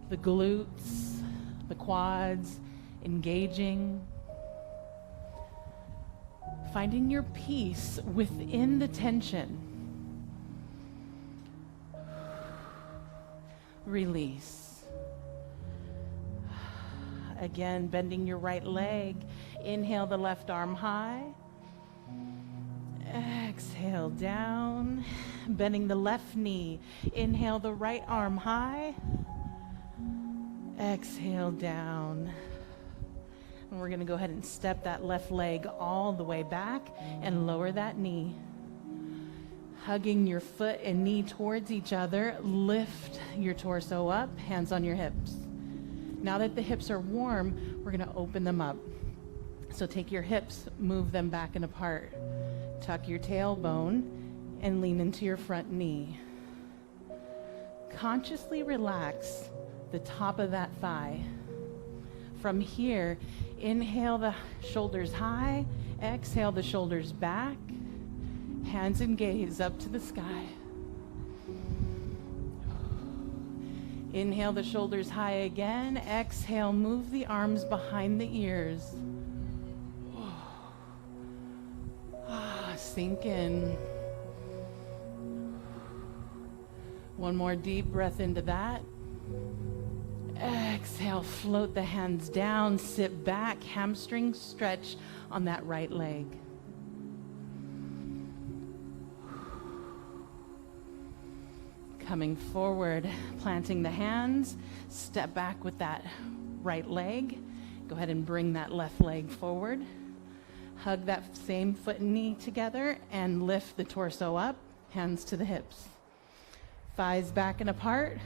the glutes, the quads engaging. Finding your peace within the tension. Release. Again, bending your right leg. Inhale the left arm high. Exhale down. Bending the left knee. Inhale the right arm high. Exhale down. And we're going to go ahead and step that left leg all the way back and lower that knee. Hugging your foot and knee towards each other, lift your torso up, hands on your hips. Now that the hips are warm, we're going to open them up. So take your hips, move them back and apart. Tuck your tailbone and lean into your front knee. Consciously relax the top of that thigh. From here, inhale the shoulders high, exhale the shoulders back, hands and gaze up to the sky. Inhale the shoulders high again, exhale, move the arms behind the ears. Sink in. One more deep breath into that. Exhale, float the hands down, sit back, hamstring stretch on that right leg. Coming forward, planting the hands, step back with that right leg. Go ahead and bring that left leg forward. Hug that same foot and knee together and lift the torso up, hands to the hips. Thighs back and apart.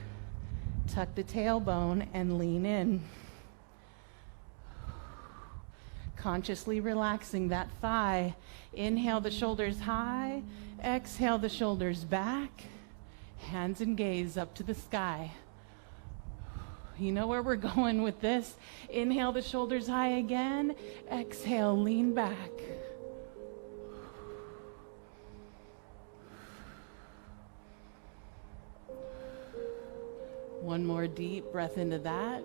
Tuck the tailbone and lean in. Consciously relaxing that thigh. Inhale the shoulders high. Exhale the shoulders back. Hands and gaze up to the sky. You know where we're going with this. Inhale the shoulders high again. Exhale, lean back. One more deep breath into that.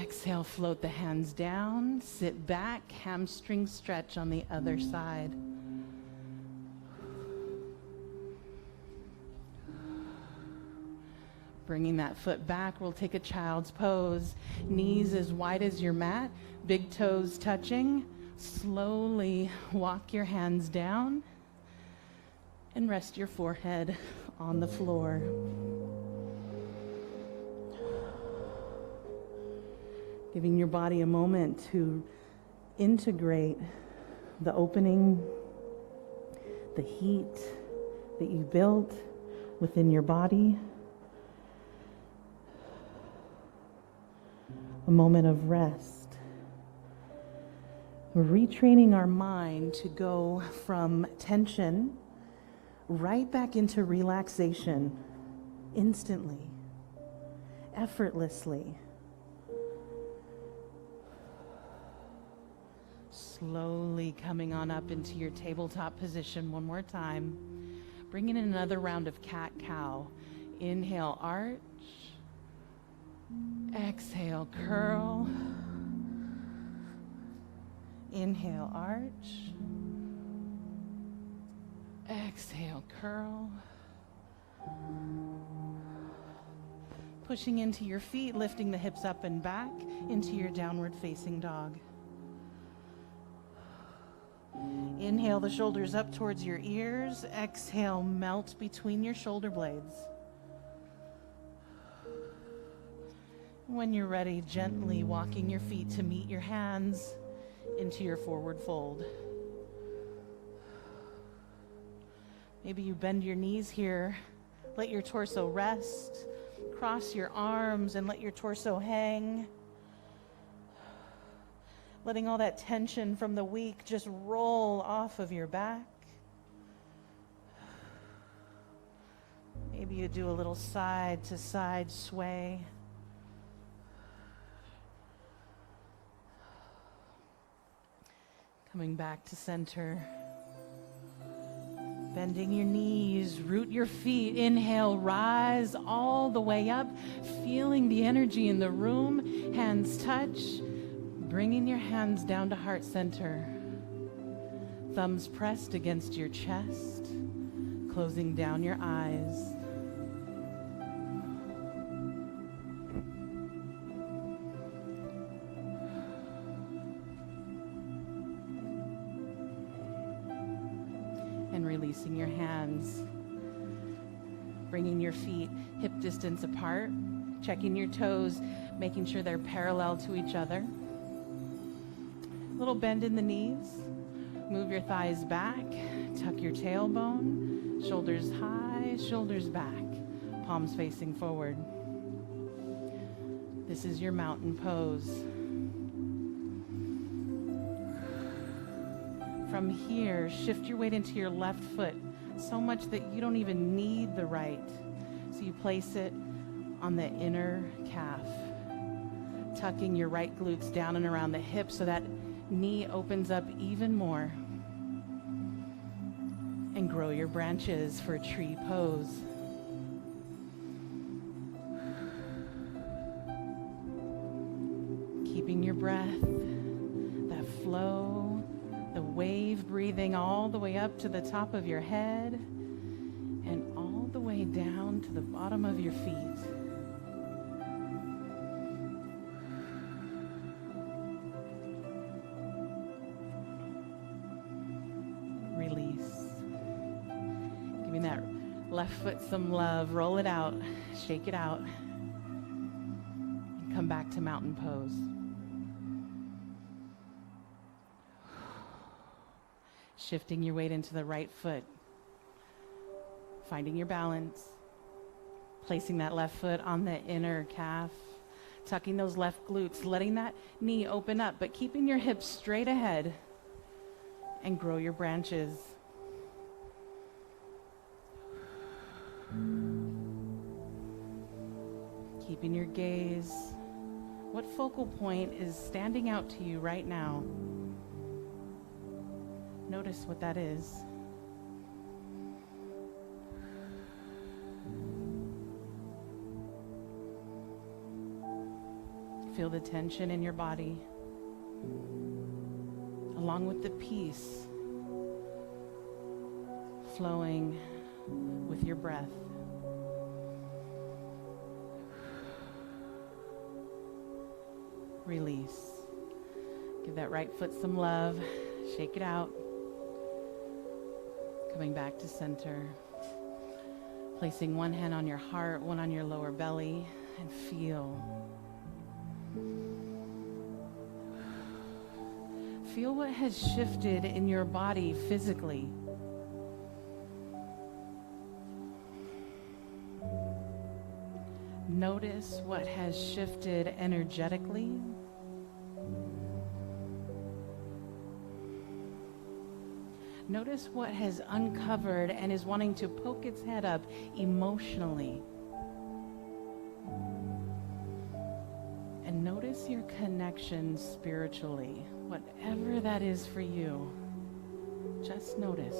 Exhale, float the hands down. Sit back, hamstring stretch on the other side. Bringing that foot back, we'll take a child's pose. Knees as wide as your mat, big toes touching. Slowly walk your hands down. And rest your forehead on the floor. Giving your body a moment to integrate the opening, the heat that you built within your body. A moment of rest. We're retraining our mind to go from tension right back into relaxation instantly, effortlessly. Slowly coming on up into your tabletop position one more time. Bringing in another round of cat-cow. Inhale, arch. Exhale, curl. Inhale, arch. Exhale, curl. Pushing into your feet, lifting the hips up and back into your downward facing dog. Inhale the shoulders up towards your ears. Exhale, melt between your shoulder blades. When you're ready, gently walking your feet to meet your hands into your forward fold. Maybe you bend your knees here. Let your torso rest. Cross your arms and let your torso hang. Letting all that tension from the week just roll off of your back. Maybe you do a little side to side sway. Coming back to center. Bending your knees, root your feet. Inhale, rise all the way up. Feeling the energy in the room. Hands touch. Bringing your hands down to heart center. Thumbs pressed against your chest. Closing down your eyes. And releasing your hands. Bringing your feet hip distance apart. Checking your toes, making sure they're parallel to each other. Little bend in the knees. Move your thighs back. Tuck your tailbone. Shoulders high, shoulders back. Palms facing forward. This is your mountain pose. From here, shift your weight into your left foot so much that you don't even need the right. So you place it on the inner calf. Tucking your right glutes down and around the hip so that knee opens up even more. And grow your branches for tree pose. Keeping your breath, that flow, the wave breathing all the way up to the top of your head and all the way down to the bottom of your feet. Left foot some love, roll it out, shake it out, and come back to mountain pose. Shifting your weight into the right foot, finding your balance, placing that left foot on the inner calf, tucking those left glutes, letting that knee open up, but keeping your hips straight ahead, and grow your branches. Keeping your gaze. What focal point is standing out to you right now? Notice what that is. Feel the tension in your body, along with the peace flowing with your breath. Release. Give that right foot some love. Shake it out. Coming back to center. Placing one hand on your heart, one on your lower belly, and feel. Feel what has shifted in your body physically. Notice what has shifted energetically. Notice what has uncovered and is wanting to poke its head up emotionally. And notice your connection spiritually, whatever that is for you. Just notice.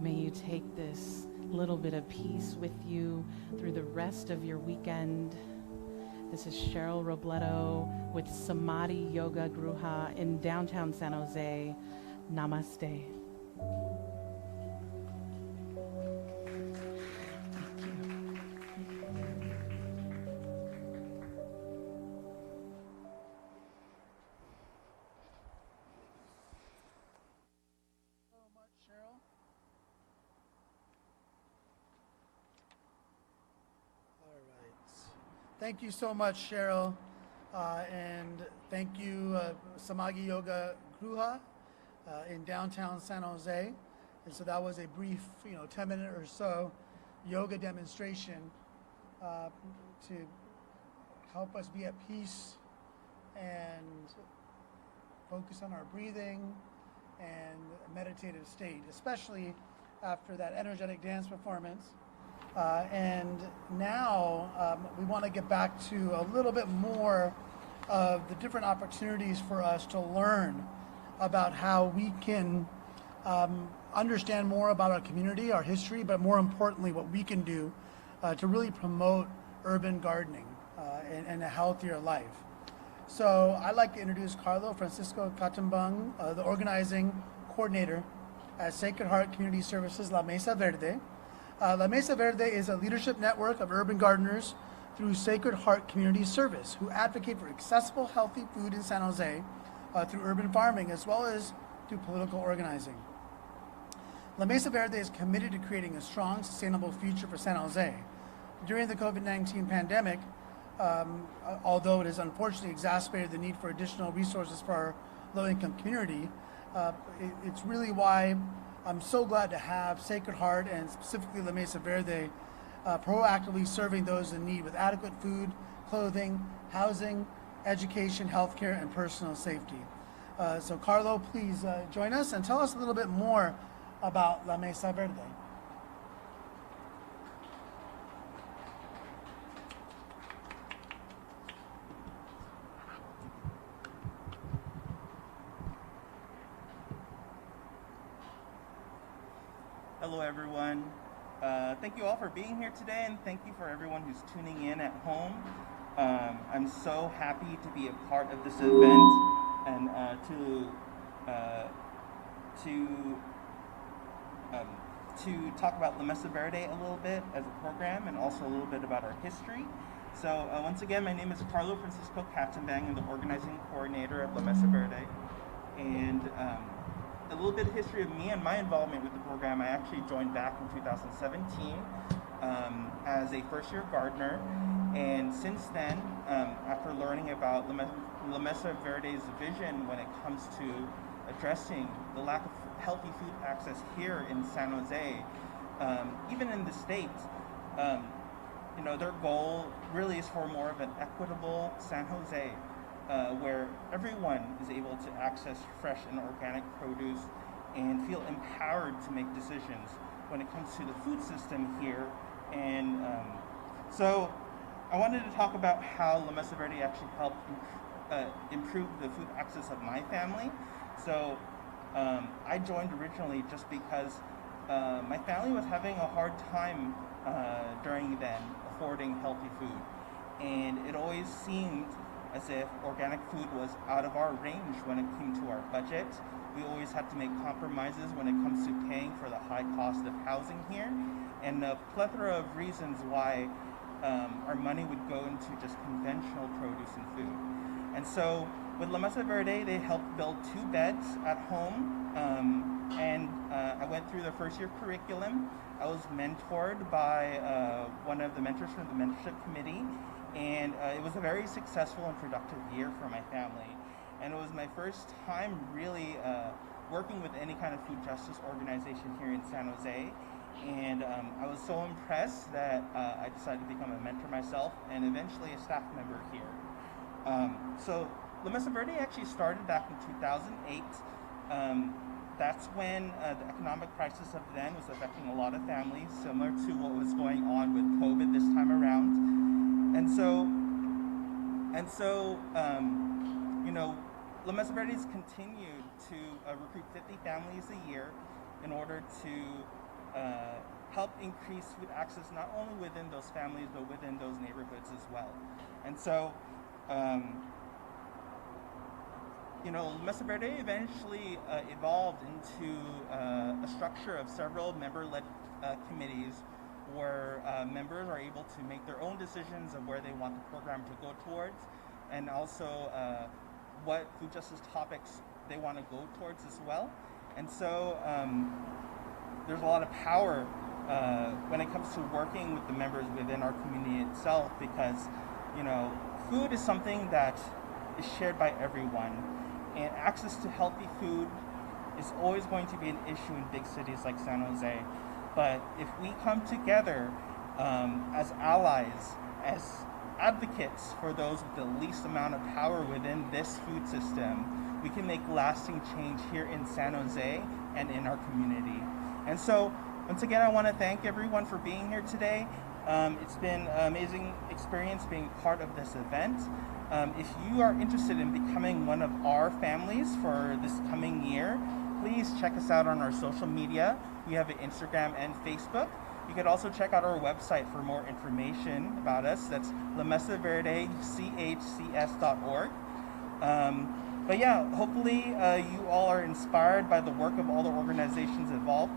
May you take this little bit of peace with you through the rest of your weekend. This is Cheryl Robledo with Samadhi Yoga Gruha in downtown San Jose. Namaste. Thank you so much, Cheryl, and thank you, Samadhi Yoga Gruha in downtown San Jose. And so that was a brief, 10-minute or so yoga demonstration to help us be at peace and focus on our breathing and meditative state, especially after that energetic dance performance. And now we want to get back to a little bit more of the different opportunities for us to learn about how we can understand more about our community, our history, but more importantly, what we can do to really promote urban gardening and a healthier life. So I'd like to introduce Carlo Francisco Catumbang, the organizing coordinator at Sacred Heart Community Services La Mesa Verde. La Mesa Verde is a leadership network of urban gardeners through Sacred Heart Community Service who advocate for accessible, healthy food in San Jose through urban farming as well as through political organizing. La Mesa Verde is committed to creating a strong, sustainable future for San Jose. During the COVID-19 pandemic, although it has unfortunately exacerbated the need for additional resources for our low-income community, it's really why I'm so glad to have Sacred Heart and specifically La Mesa Verde proactively serving those in need with adequate food, clothing, housing, education, healthcare, and personal safety. So Carlo, please join us and tell us a little bit more about La Mesa Verde. Hello everyone. Thank you all for being here today, and thank you for everyone who's tuning in at home. I'm so happy to be a part of this event and to talk about La Mesa Verde a little bit as a program and also a little bit about our history. So once again, my name is Carlo Francisco Catumbang. I'm the organizing coordinator of La Mesa Verde. And a little bit of history of me and my involvement with the program. I actually joined back in 2017 as a first-year gardener, and since then, after learning about La Mesa Verde's vision when it comes to addressing the lack of healthy food access here in San Jose, even in the States, their goal really is for more of an equitable San Jose, where everyone is able to access fresh and organic produce and feel empowered to make decisions when it comes to the food system here. And so I wanted to talk about how La Mesa Verde actually helped improve the food access of my family. So I joined originally just because my family was having a hard time during then affording healthy food. And it always seemed as if organic food was out of our range when it came to our budget. We always had to make compromises when it comes to paying for the high cost of housing here, and a plethora of reasons why our money would go into just conventional produce and food. And so with La Mesa Verde, they helped build 2 beds at home, I went through the first year curriculum. I was mentored by one of the mentors from the mentorship committee, and it was a very successful and productive year for my family. And it was my first time really working with any kind of food justice organization here in San Jose. And I was so impressed that I decided to become a mentor myself and eventually a staff member here. So La Mesa Verde actually started back in 2008. That's when the economic crisis of then was affecting a lot of families, similar to what was going on with COVID this time around. And so you know, La Mesa Verde's continued to recruit 50 families a year in order to help increase food access not only within those families but within those neighborhoods as well. And so you know, Mesa Verde eventually evolved into a structure of several member-led committees where members are able to make their own decisions of where they want the program to go towards, and also what food justice topics they want to go towards as well. And so there's a lot of power when it comes to working with the members within our community itself, because, you know, food is something that is shared by everyone, and access to healthy food is always going to be an issue in big cities like San Jose. But if we come together as allies, as advocates for those with the least amount of power within this food system, we can make lasting change here in San Jose and in our community. And so, once again, I want to thank everyone for being here today. It's been an amazing experience being part of this event. If you are interested in becoming one of our families for this coming year, please check us out on our social media. We have an Instagram and Facebook. You can also check out our website for more information about us. That's lamesaverdechcs.org. But yeah, hopefully you all are inspired by the work of all the organizations involved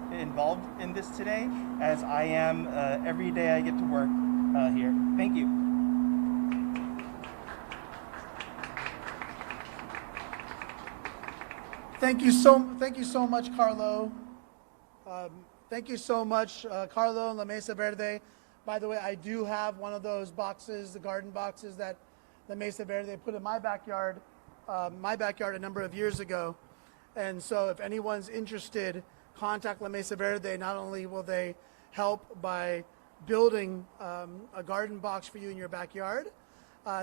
in this today, as I am every day I get to work here. Thank you. Thank you so much, Carlo. Thank you so much, Carlo and La Mesa Verde. By the way, I do have one of those boxes, the garden boxes that La Mesa Verde put in my backyard a number of years ago. And so if anyone's interested, contact La Mesa Verde. Not only will they help by building a garden box for you in your backyard,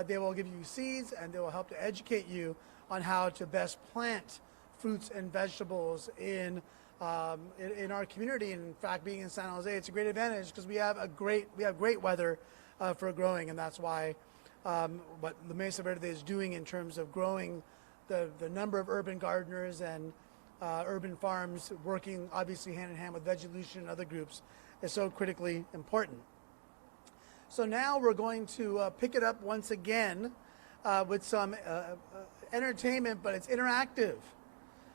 they will give you seeds, and they will help to educate you on how to best plant fruits and vegetables in our community. And in fact, being in San Jose, it's a great advantage because we have great weather for growing, and that's why what La Mesa Verde is doing in terms of growing the number of urban gardeners and urban farms, working obviously hand in hand with Veggielution and other groups, is so critically important. So now we're going to pick it up once again with some entertainment, but it's interactive.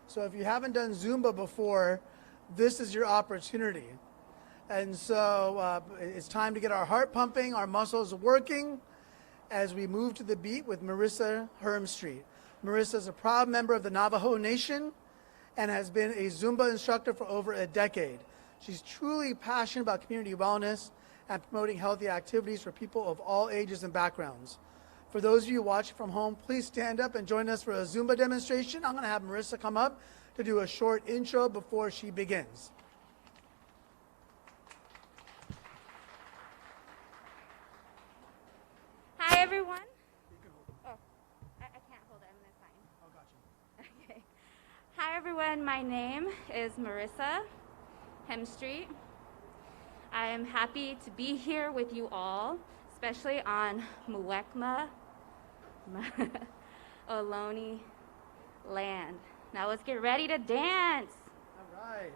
So if you haven't done Zumba before, this is your opportunity. And so it's time to get our heart pumping, our muscles working, as we move to the beat with Marissa Hermstreet. Marissa is a proud member of the Navajo Nation and has been a Zumba instructor for over a decade. She's truly passionate about community wellness and promoting healthy activities for people of all ages and backgrounds. For those of you watching from home, please stand up and join us for a Zumba demonstration. I'm going to have Marissa come up to do a short intro before she begins. Hi, everyone. Oh, I can't hold it. I'm going to sign. Oh, gotcha. Okay. Hi, everyone. My name is Marissa Hemstreet. I am happy to be here with you all, especially on Muwekma Ohlone land. Now let's get ready to dance. All right.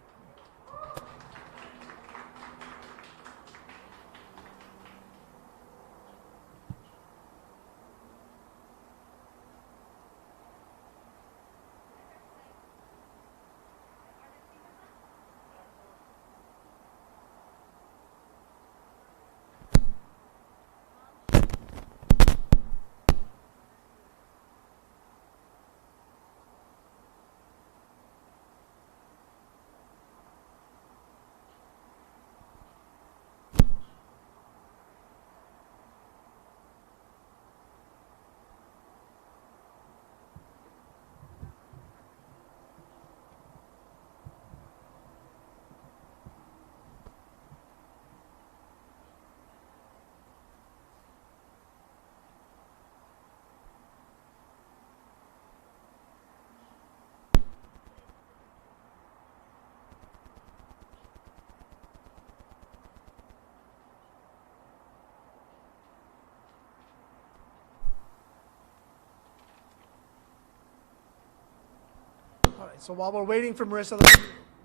So while we're waiting for Marissa,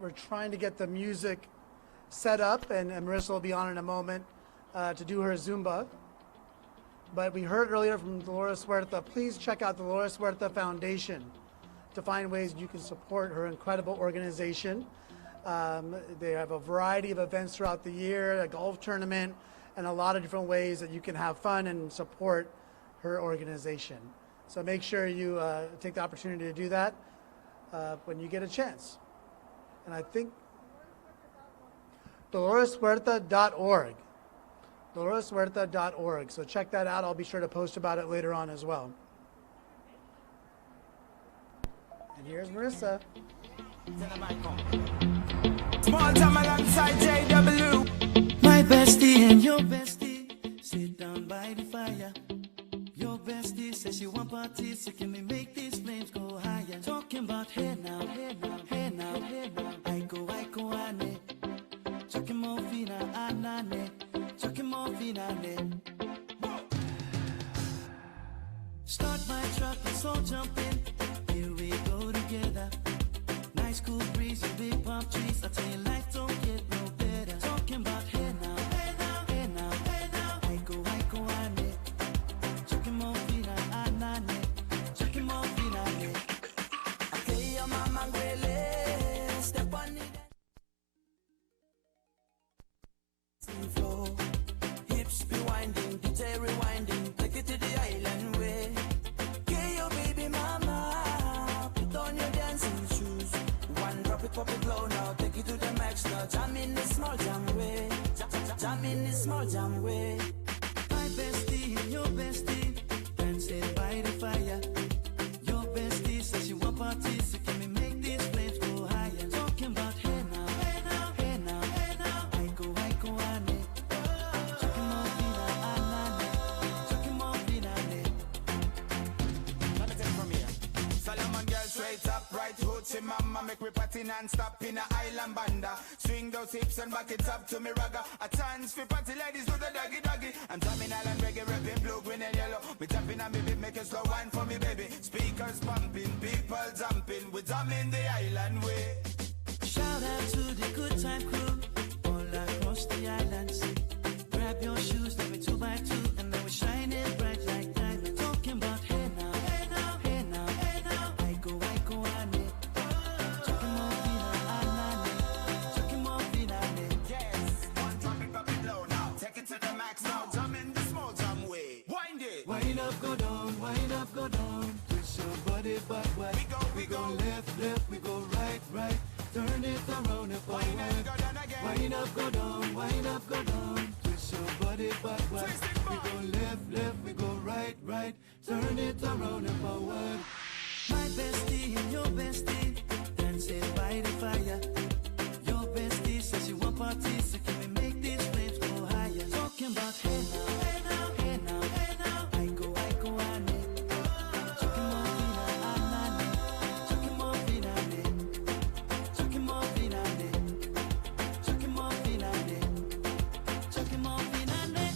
we're trying to get the music set up, and Marissa will be on in a moment to do her Zumba. But we heard earlier from Dolores Huerta, please check out the Dolores Huerta Foundation to find ways you can support her incredible organization. They have a variety of events throughout the year, a golf tournament, and a lot of different ways that you can have fun and support her organization. So make sure you take the opportunity to do that when you get a chance. And I think DoloresHuerta.org. DoloresHuerta.org. So check that out. I'll be sure to post about it later on as well. And here's Marissa. Small time alongside JW. My bestie and your bestie sit down by the fire. Your bestie says she want parties, so can we make these flames go higher? Talking about hey now, hey now, hey now, hey now. I go, ane. Chucking more fina, anane. Chucking more fina, ane. Start my truck, let's all jump in. Here we go together. Nice cool breeze and big palm trees. I tell you, life don't get no better. Talking about hey now, hey now, hey now, hey now. I go, ane. Chucking more fina, anane. Chucking more fina, ane. I tell you, mama, gwele. Step on it. Flow. Hips be winding, DJ rewinding. Take it to the island way. Get your baby mama. Put on your dancing shoes. One drop it, pop it low now. Take it to the max now. Jam in the small jam way. Jam in the small jam way. My bestie and your bestie dancing by the fire. Your bestie says she want parties, so can we make these flames go higher? Talking about hey now, hey now, hey now, hey now. I go, ane. Chucking more fina, anane. Chucking more fina, ane. Let me take it from here. Solomon girl straight up, right hoochie mama. Make me party non-stop in a island banda. Swing those hips and back it up to me ragga. A chance for party ladies do the doggy doggy. I'm drumming island reggae, rapping blue, green and yellow. Me tapping on me beat, make a slow wine for me baby. Speakers pumping, people jumping. We drumming the island way. Shout out to the good time crew all across the island sea. Grab your shoes, let me 2x2, and then we shine it bright like diamonds. Talking about hey now, hey now, hey now, hey now. I go, ane. Chucking more fina, anane. Chucking more fina, ane. Yes, one drop it, pop it low now. Take it to the max now. Jump in the small jam way. Wind it. Wind up, go down, wind up, go down. Twist your body backward. We go left, we go right. Turn it around and forward. Wind up, go down, wind up, go down. Twist your body backward. We go left, we go right. Turn it around and forward. My bestie and your bestie dancing by the fire. Your bestie says she want parties, so can we make these flames go higher? Talking about hey now, hey now, hey now, hey now. I go, ane. Chucking more fina, anane. Chucking more fina, ane. Chucking more fina, ane. Chucking more fina, ane. Chucking more fina, ane.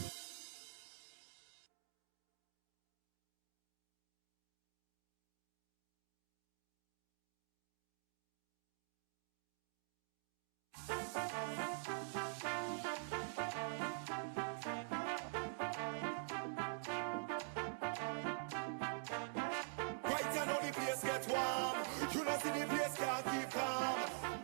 Right I know the place get warm. You know see the place can't keep calm.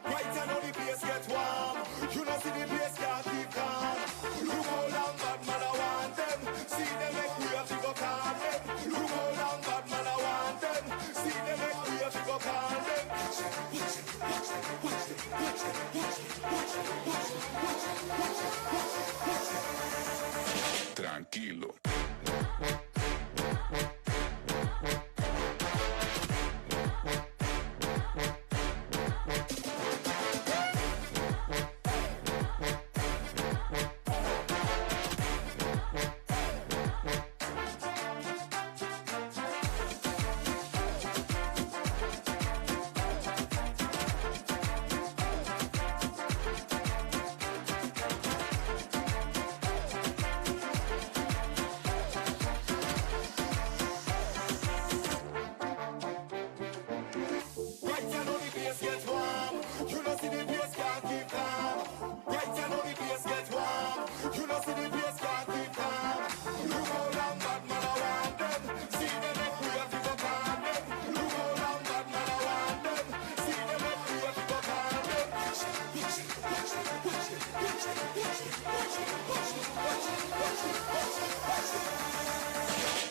Right I know the place get warm. You know see the place can't keep calm. Look how long bad man I want them. See them make we have to go calm them. Look how long bad man I want them. See them make we have to go calm them. Tranquilo.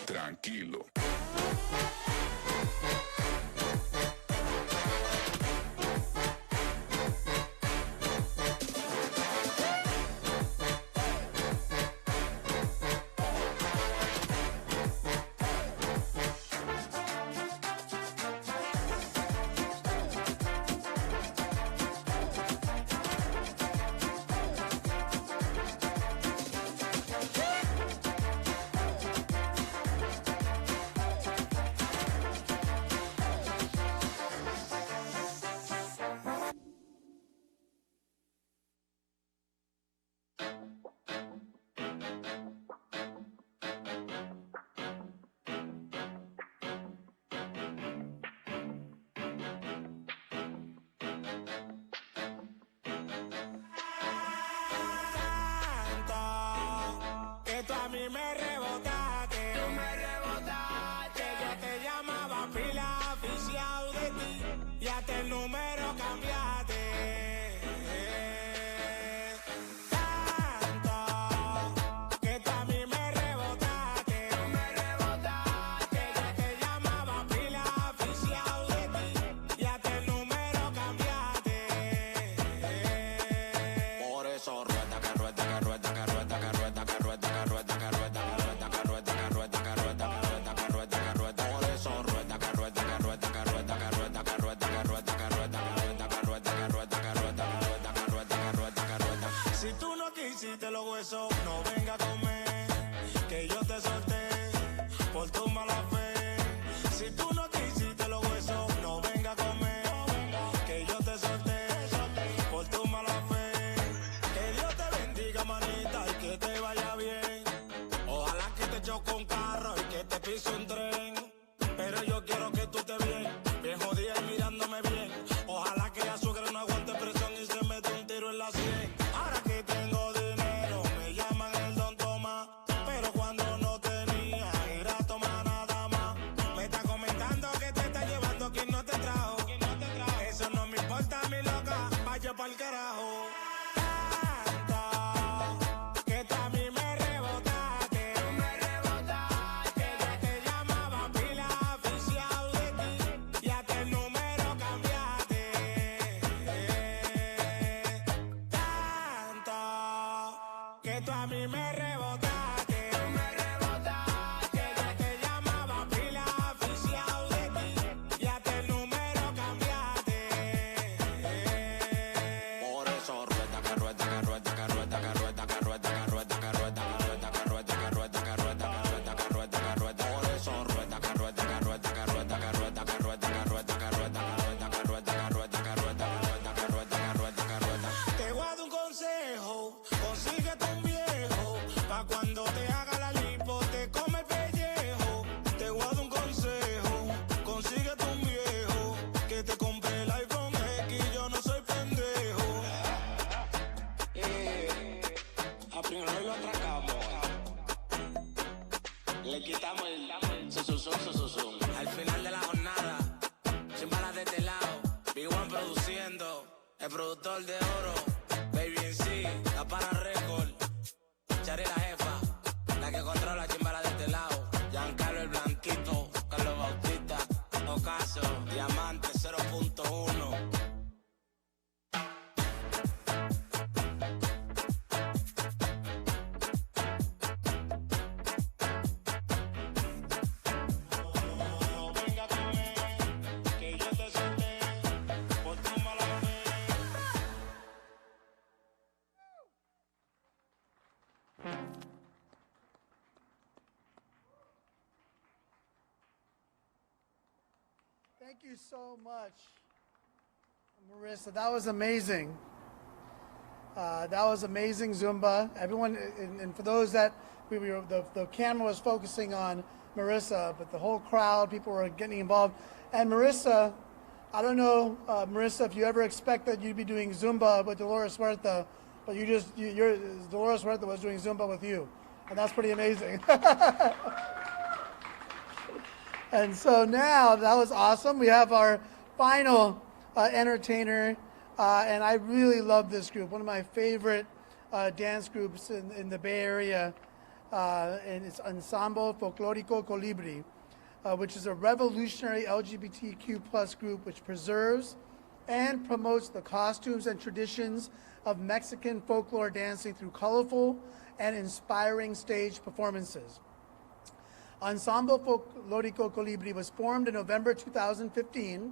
tranquilo. Que tú a mí me rebotaste, yo te llamaba pila oficial de ti, y hasta el número cambiaste. Tanto que tú a mí me rebotaste, yo te llamaba pila oficial de ti, y hasta el número cambiaste. Por eso rueda, que rueda, que rueda, que rueda, que rueda, que rueda, que rueda, que rueda, que rueda, que rueda, que rueda, que rueda, que rueda, que rueda. Por eso rueda, que rueda, que rueda, que rueda, que rueda, que rueda, que rueda, que rueda, que rueda, que rueda, que rueda, que rueda, que rueda, que rueda, que rueda. Si tú no quisiste los huesos, no venga a comer, que yo te solté por tu mala fe. Si tú no quisiste los huesos, no venga a comer, que yo te solté por tu mala fe. Que Dios te bendiga, manita, y que te vaya bien. Ojalá que te choque un carro y que te pise un tren. Pero yo quiero que tú estés bien, bien jodida y mirándome bien. Ojalá que la suegra no aguante presión y se mete un tiro en la 100. Ahora que tengo dinero, me llaman el Don Tomás. Pero cuando no tenía, era tomar nada más. Me está comentando que te está llevando quien no te trajo. Eso no me importa, mi loca, vaya pa'l carajo. Que tú a mí me rebotaste, yo te llamaba pila oficial de ti, y hasta el número cambiaste. Tanto que tú a mí me rebotaste, yo te llamaba pila oficial de ti, y hasta el número cambiaste. Por eso rueda, que rueda, que rueda, que rueda, que rueda, que rueda, que rueda, que rueda, que rueda, que rueda, que rueda, que rueda, que rueda, que rueda. Por eso rueda, que rueda, que rueda, que rueda, que rueda, que rueda, que rueda, que rueda, que rueda, que rueda, que rueda, que rueda, que rueda, que rueda, que rueda. Te voy a dar un consejo, consíguete un viejo, pa' cuando te haga la lipo te come el pellejo. Te voy a dar un consejo, consíguete un viejo, que te compre el iPhone X, yo no soy pendejo. A primero lo atracamos, le quitamos el susuzum. Al final de la jornada, sin balas de este lado, Big One produciendo, el productor de oro, Baby en sí, la para récord, Chari la jefa, la que controla chimbala de este lado, Giancarlo el blanquito, Carlos Bautista, Ocaso, Diamante 0.1. Que yo te solté por tu mala fe. Thank you so much, Marissa. That was amazing. That was amazing Zumba. Everyone, and for those that the camera was focusing on Marissa, but the whole crowd, people were getting involved. And Marissa, I don't know, Marissa, if you ever expected you'd be doing Zumba with Dolores Huerta, but Dolores Huerta was doing Zumba with you, and that's pretty amazing. And so now, that was awesome. We have our final entertainer, and I really love this group. One of my favorite dance groups in the Bay Area. and it's Ensemble Folclórico Colibri, which is a revolutionary LGBTQ plus group which preserves and promotes the costumes and traditions of Mexican folklore dancing through colorful and inspiring stage performances. Ensemble Folclórico Colibri was formed in November 2015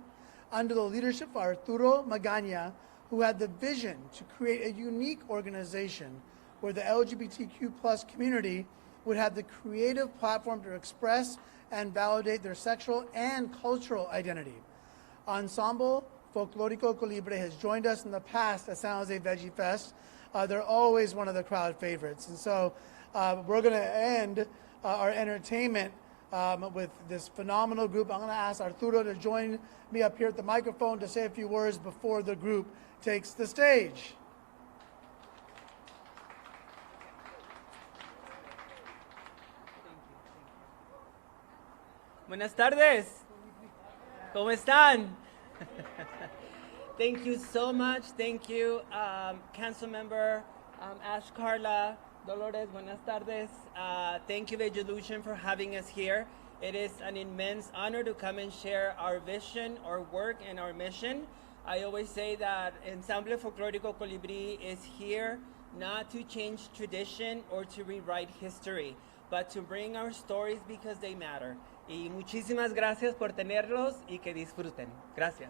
under the leadership of Arturo Magaña, who had the vision to create a unique organization where the LGBTQ plus community would have the creative platform to express and validate their sexual and cultural identity. Ensemble Folclórico Colibri has joined us in the past at San Jose Veggie Fest. They're always one of the crowd favorites. And so we're going to end our entertainment with this phenomenal group. I'm going to ask Arturo to join me up here at the microphone to say a few words before the group takes the stage. Buenas tardes. ¿Cómo están? Thank you so much. Thank you, Council Member Ash Carla, Dolores, buenas tardes. Thank you, Veggielution, for having us here. It is an immense honor to come and share our vision, our work, and our mission. I always say that Ensemble Folclórico Colibri is here not to change tradition or to rewrite history, but to bring our stories because they matter. Y muchísimas gracias por tenerlos y que disfruten. Gracias.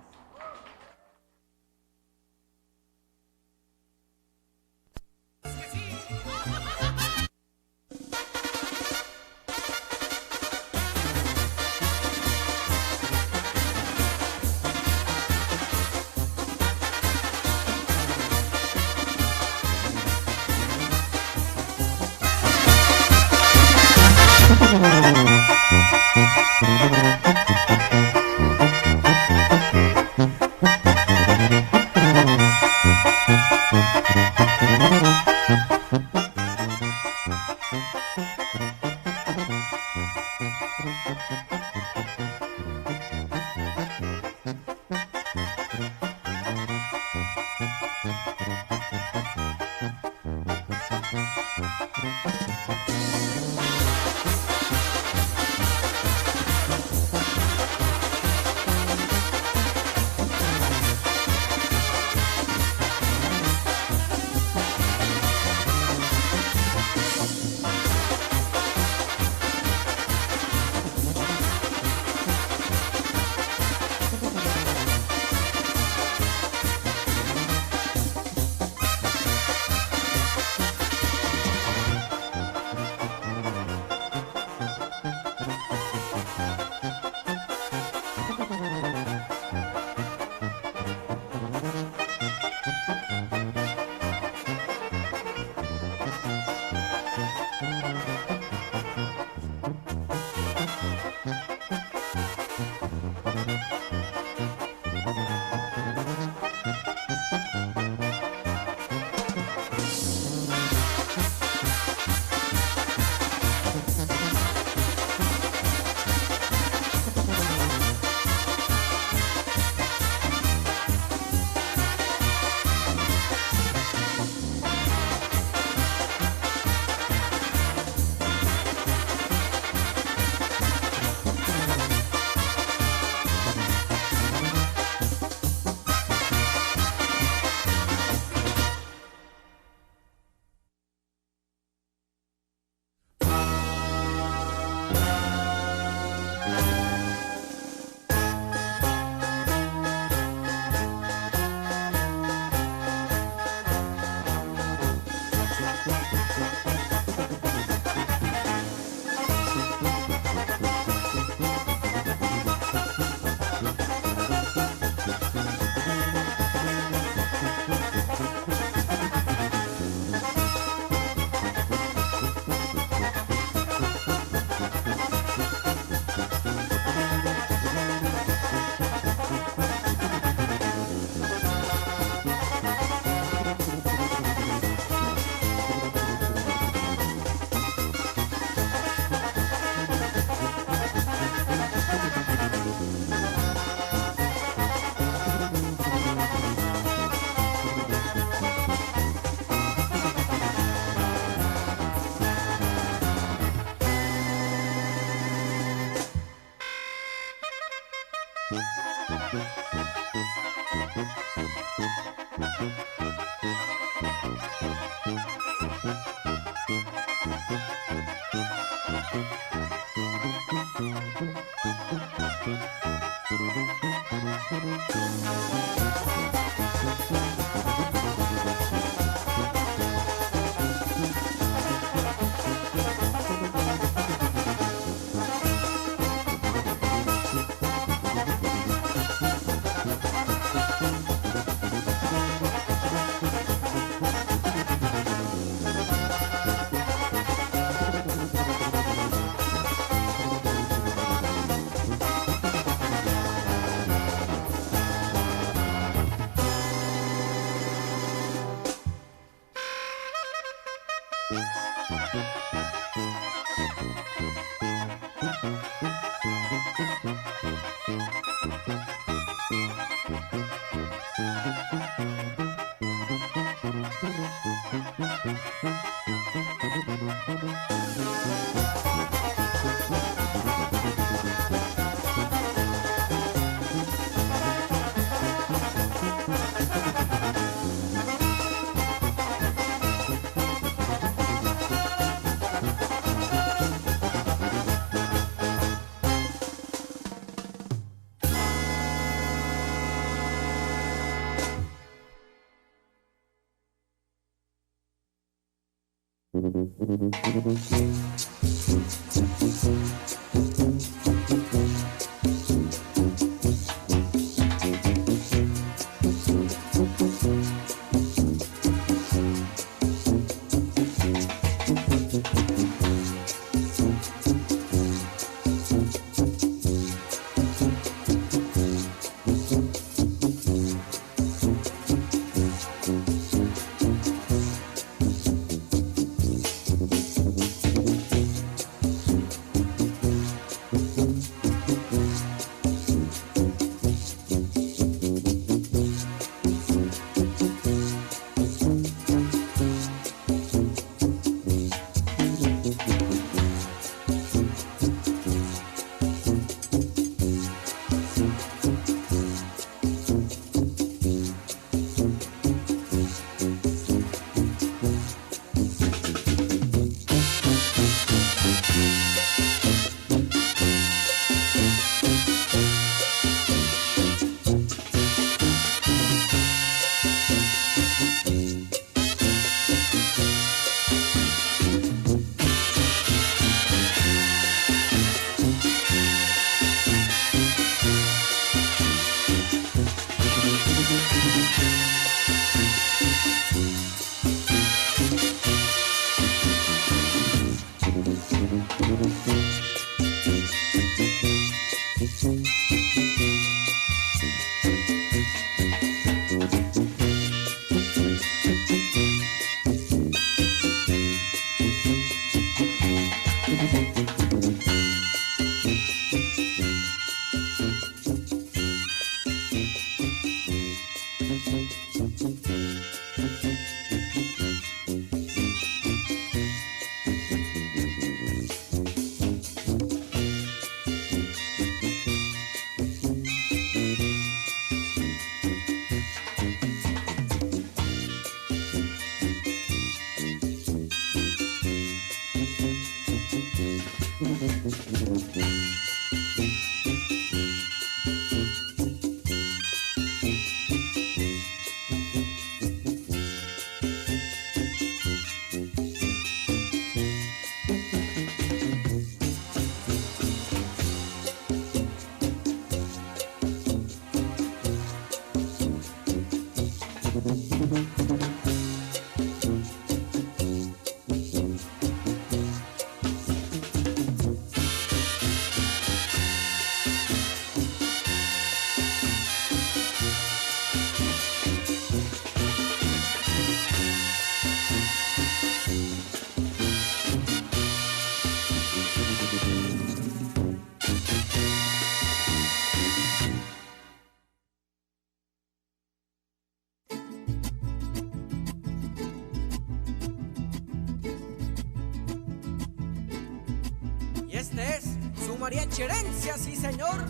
mariachi herencia, sí señor.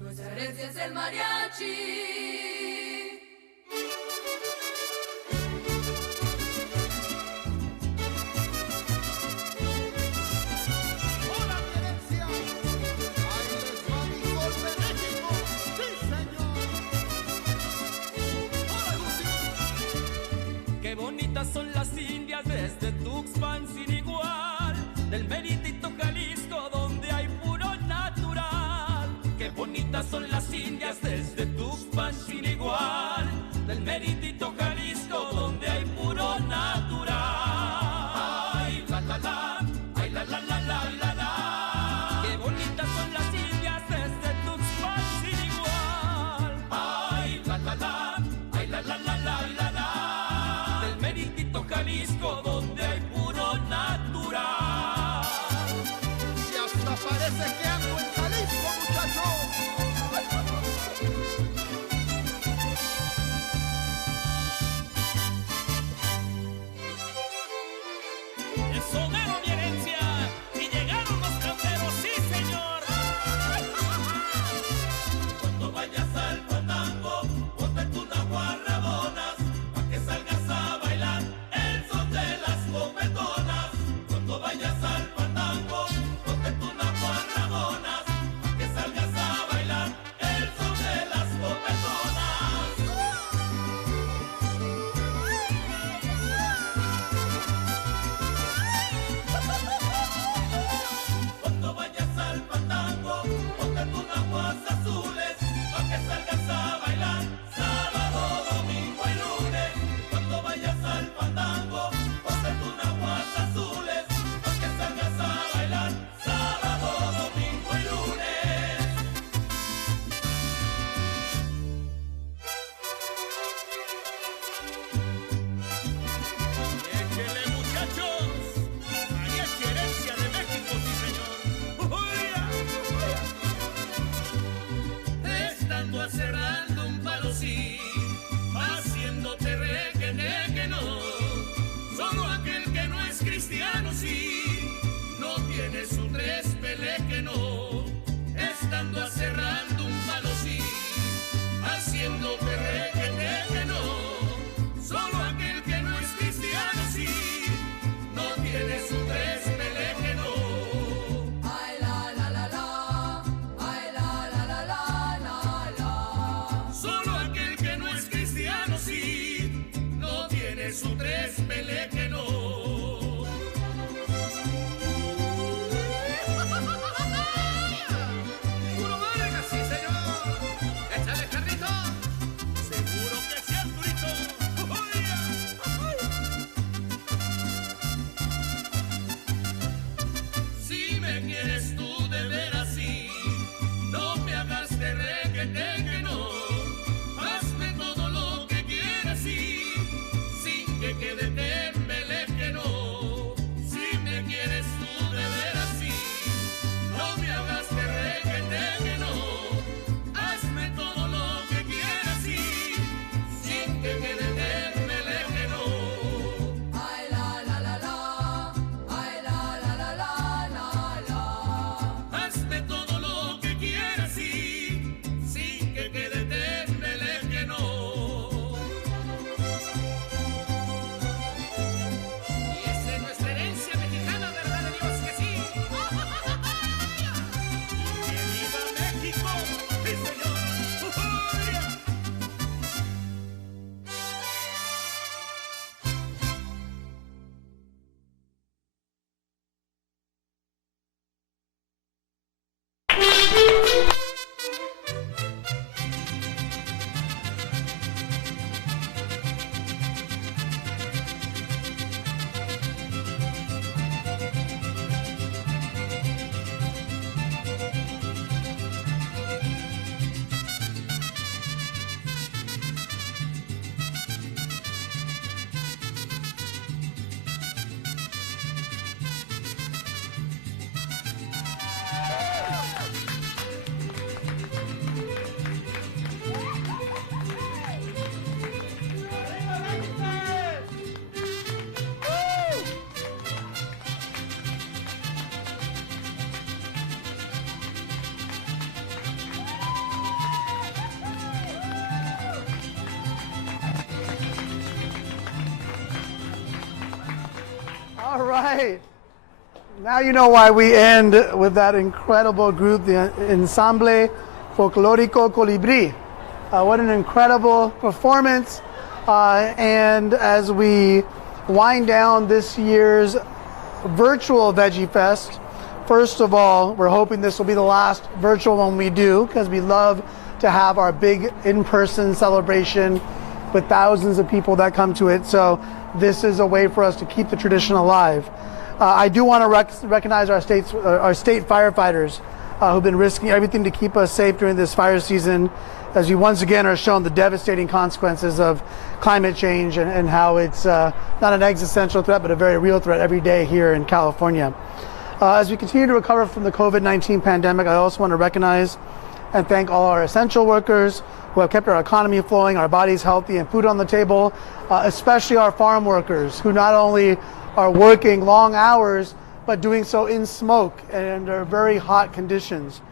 Nuestra herencia es el mariachi. ¡Hola, mi herencia! ¡Ahí les va mi sol de México! ¡Sí, señor! ¡Hola, Gusti! Qué bonitas son las indias desde Tuxpan sin igual, del meritito Jalisco donde hay puro natural. Qué bonitas son las indias desde Tuxpan sin igual, del meritito Jalisco donde hay puro natural. Ay, la la la, ay, la la la la la la. Qué bonitas son las indias desde Tuxpan sin igual. Ay, la la la, ay, la la la la la la. Del meritito Jalisco donde hay puro natural. Y hasta parece que ando en Jalisco, muchachos. Es Homero mi herencia y llegaron los camperos, sí señor. Cuando vayas al fandango, ponte unas guarrabonas, pa' que salgas a bailar el son de las copetonas. Cuando vayas al fandango, ponte unas guarrabonas, pa' que salgas a bailar All right. Now you know why we end with that incredible group, the Ensamble Folclórico Colibrí. What an incredible performance. And as we wind down this year's virtual Veggie Fest, first of all, we're hoping this will be the last virtual one we do, because we love to have our big in-person celebration with thousands of people that come to it. So this is a way for us to keep the tradition alive. I do want to recognize our state firefighters who've been risking everything to keep us safe during this fire season, as we once again are shown the devastating consequences of climate change and how it's not an existential threat, but a very real threat every day here in California. As we continue to recover from the COVID-19 pandemic, I also want to recognize and thank all our essential workers who have kept our economy flowing, our bodies healthy, and food on the table, especially our farm workers who not only are working long hours, but doing so in smoke and under very hot conditions.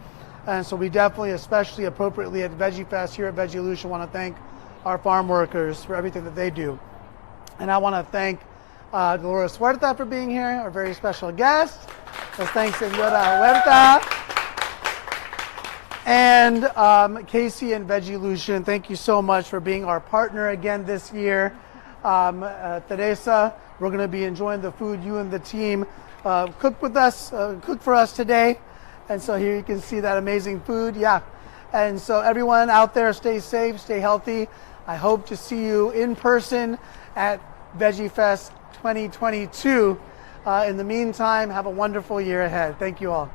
And so we definitely, especially appropriately at Veggie Fest here at Veggielution, want to thank our farm workers for everything that they do. And I want to thank Dolores Huerta for being here, our very special guest. So thanks, Senora Huerta. And Casey and Veggielution, thank you so much for being our partner again this year. Teresa, we're going to be enjoying the food you and the team cooked for us today. And so here you can see that amazing food. Yeah. And so everyone out there, stay safe, stay healthy. I hope to see you in person at Veggie Fest 2022. In the meantime, have a wonderful year ahead. Thank you all.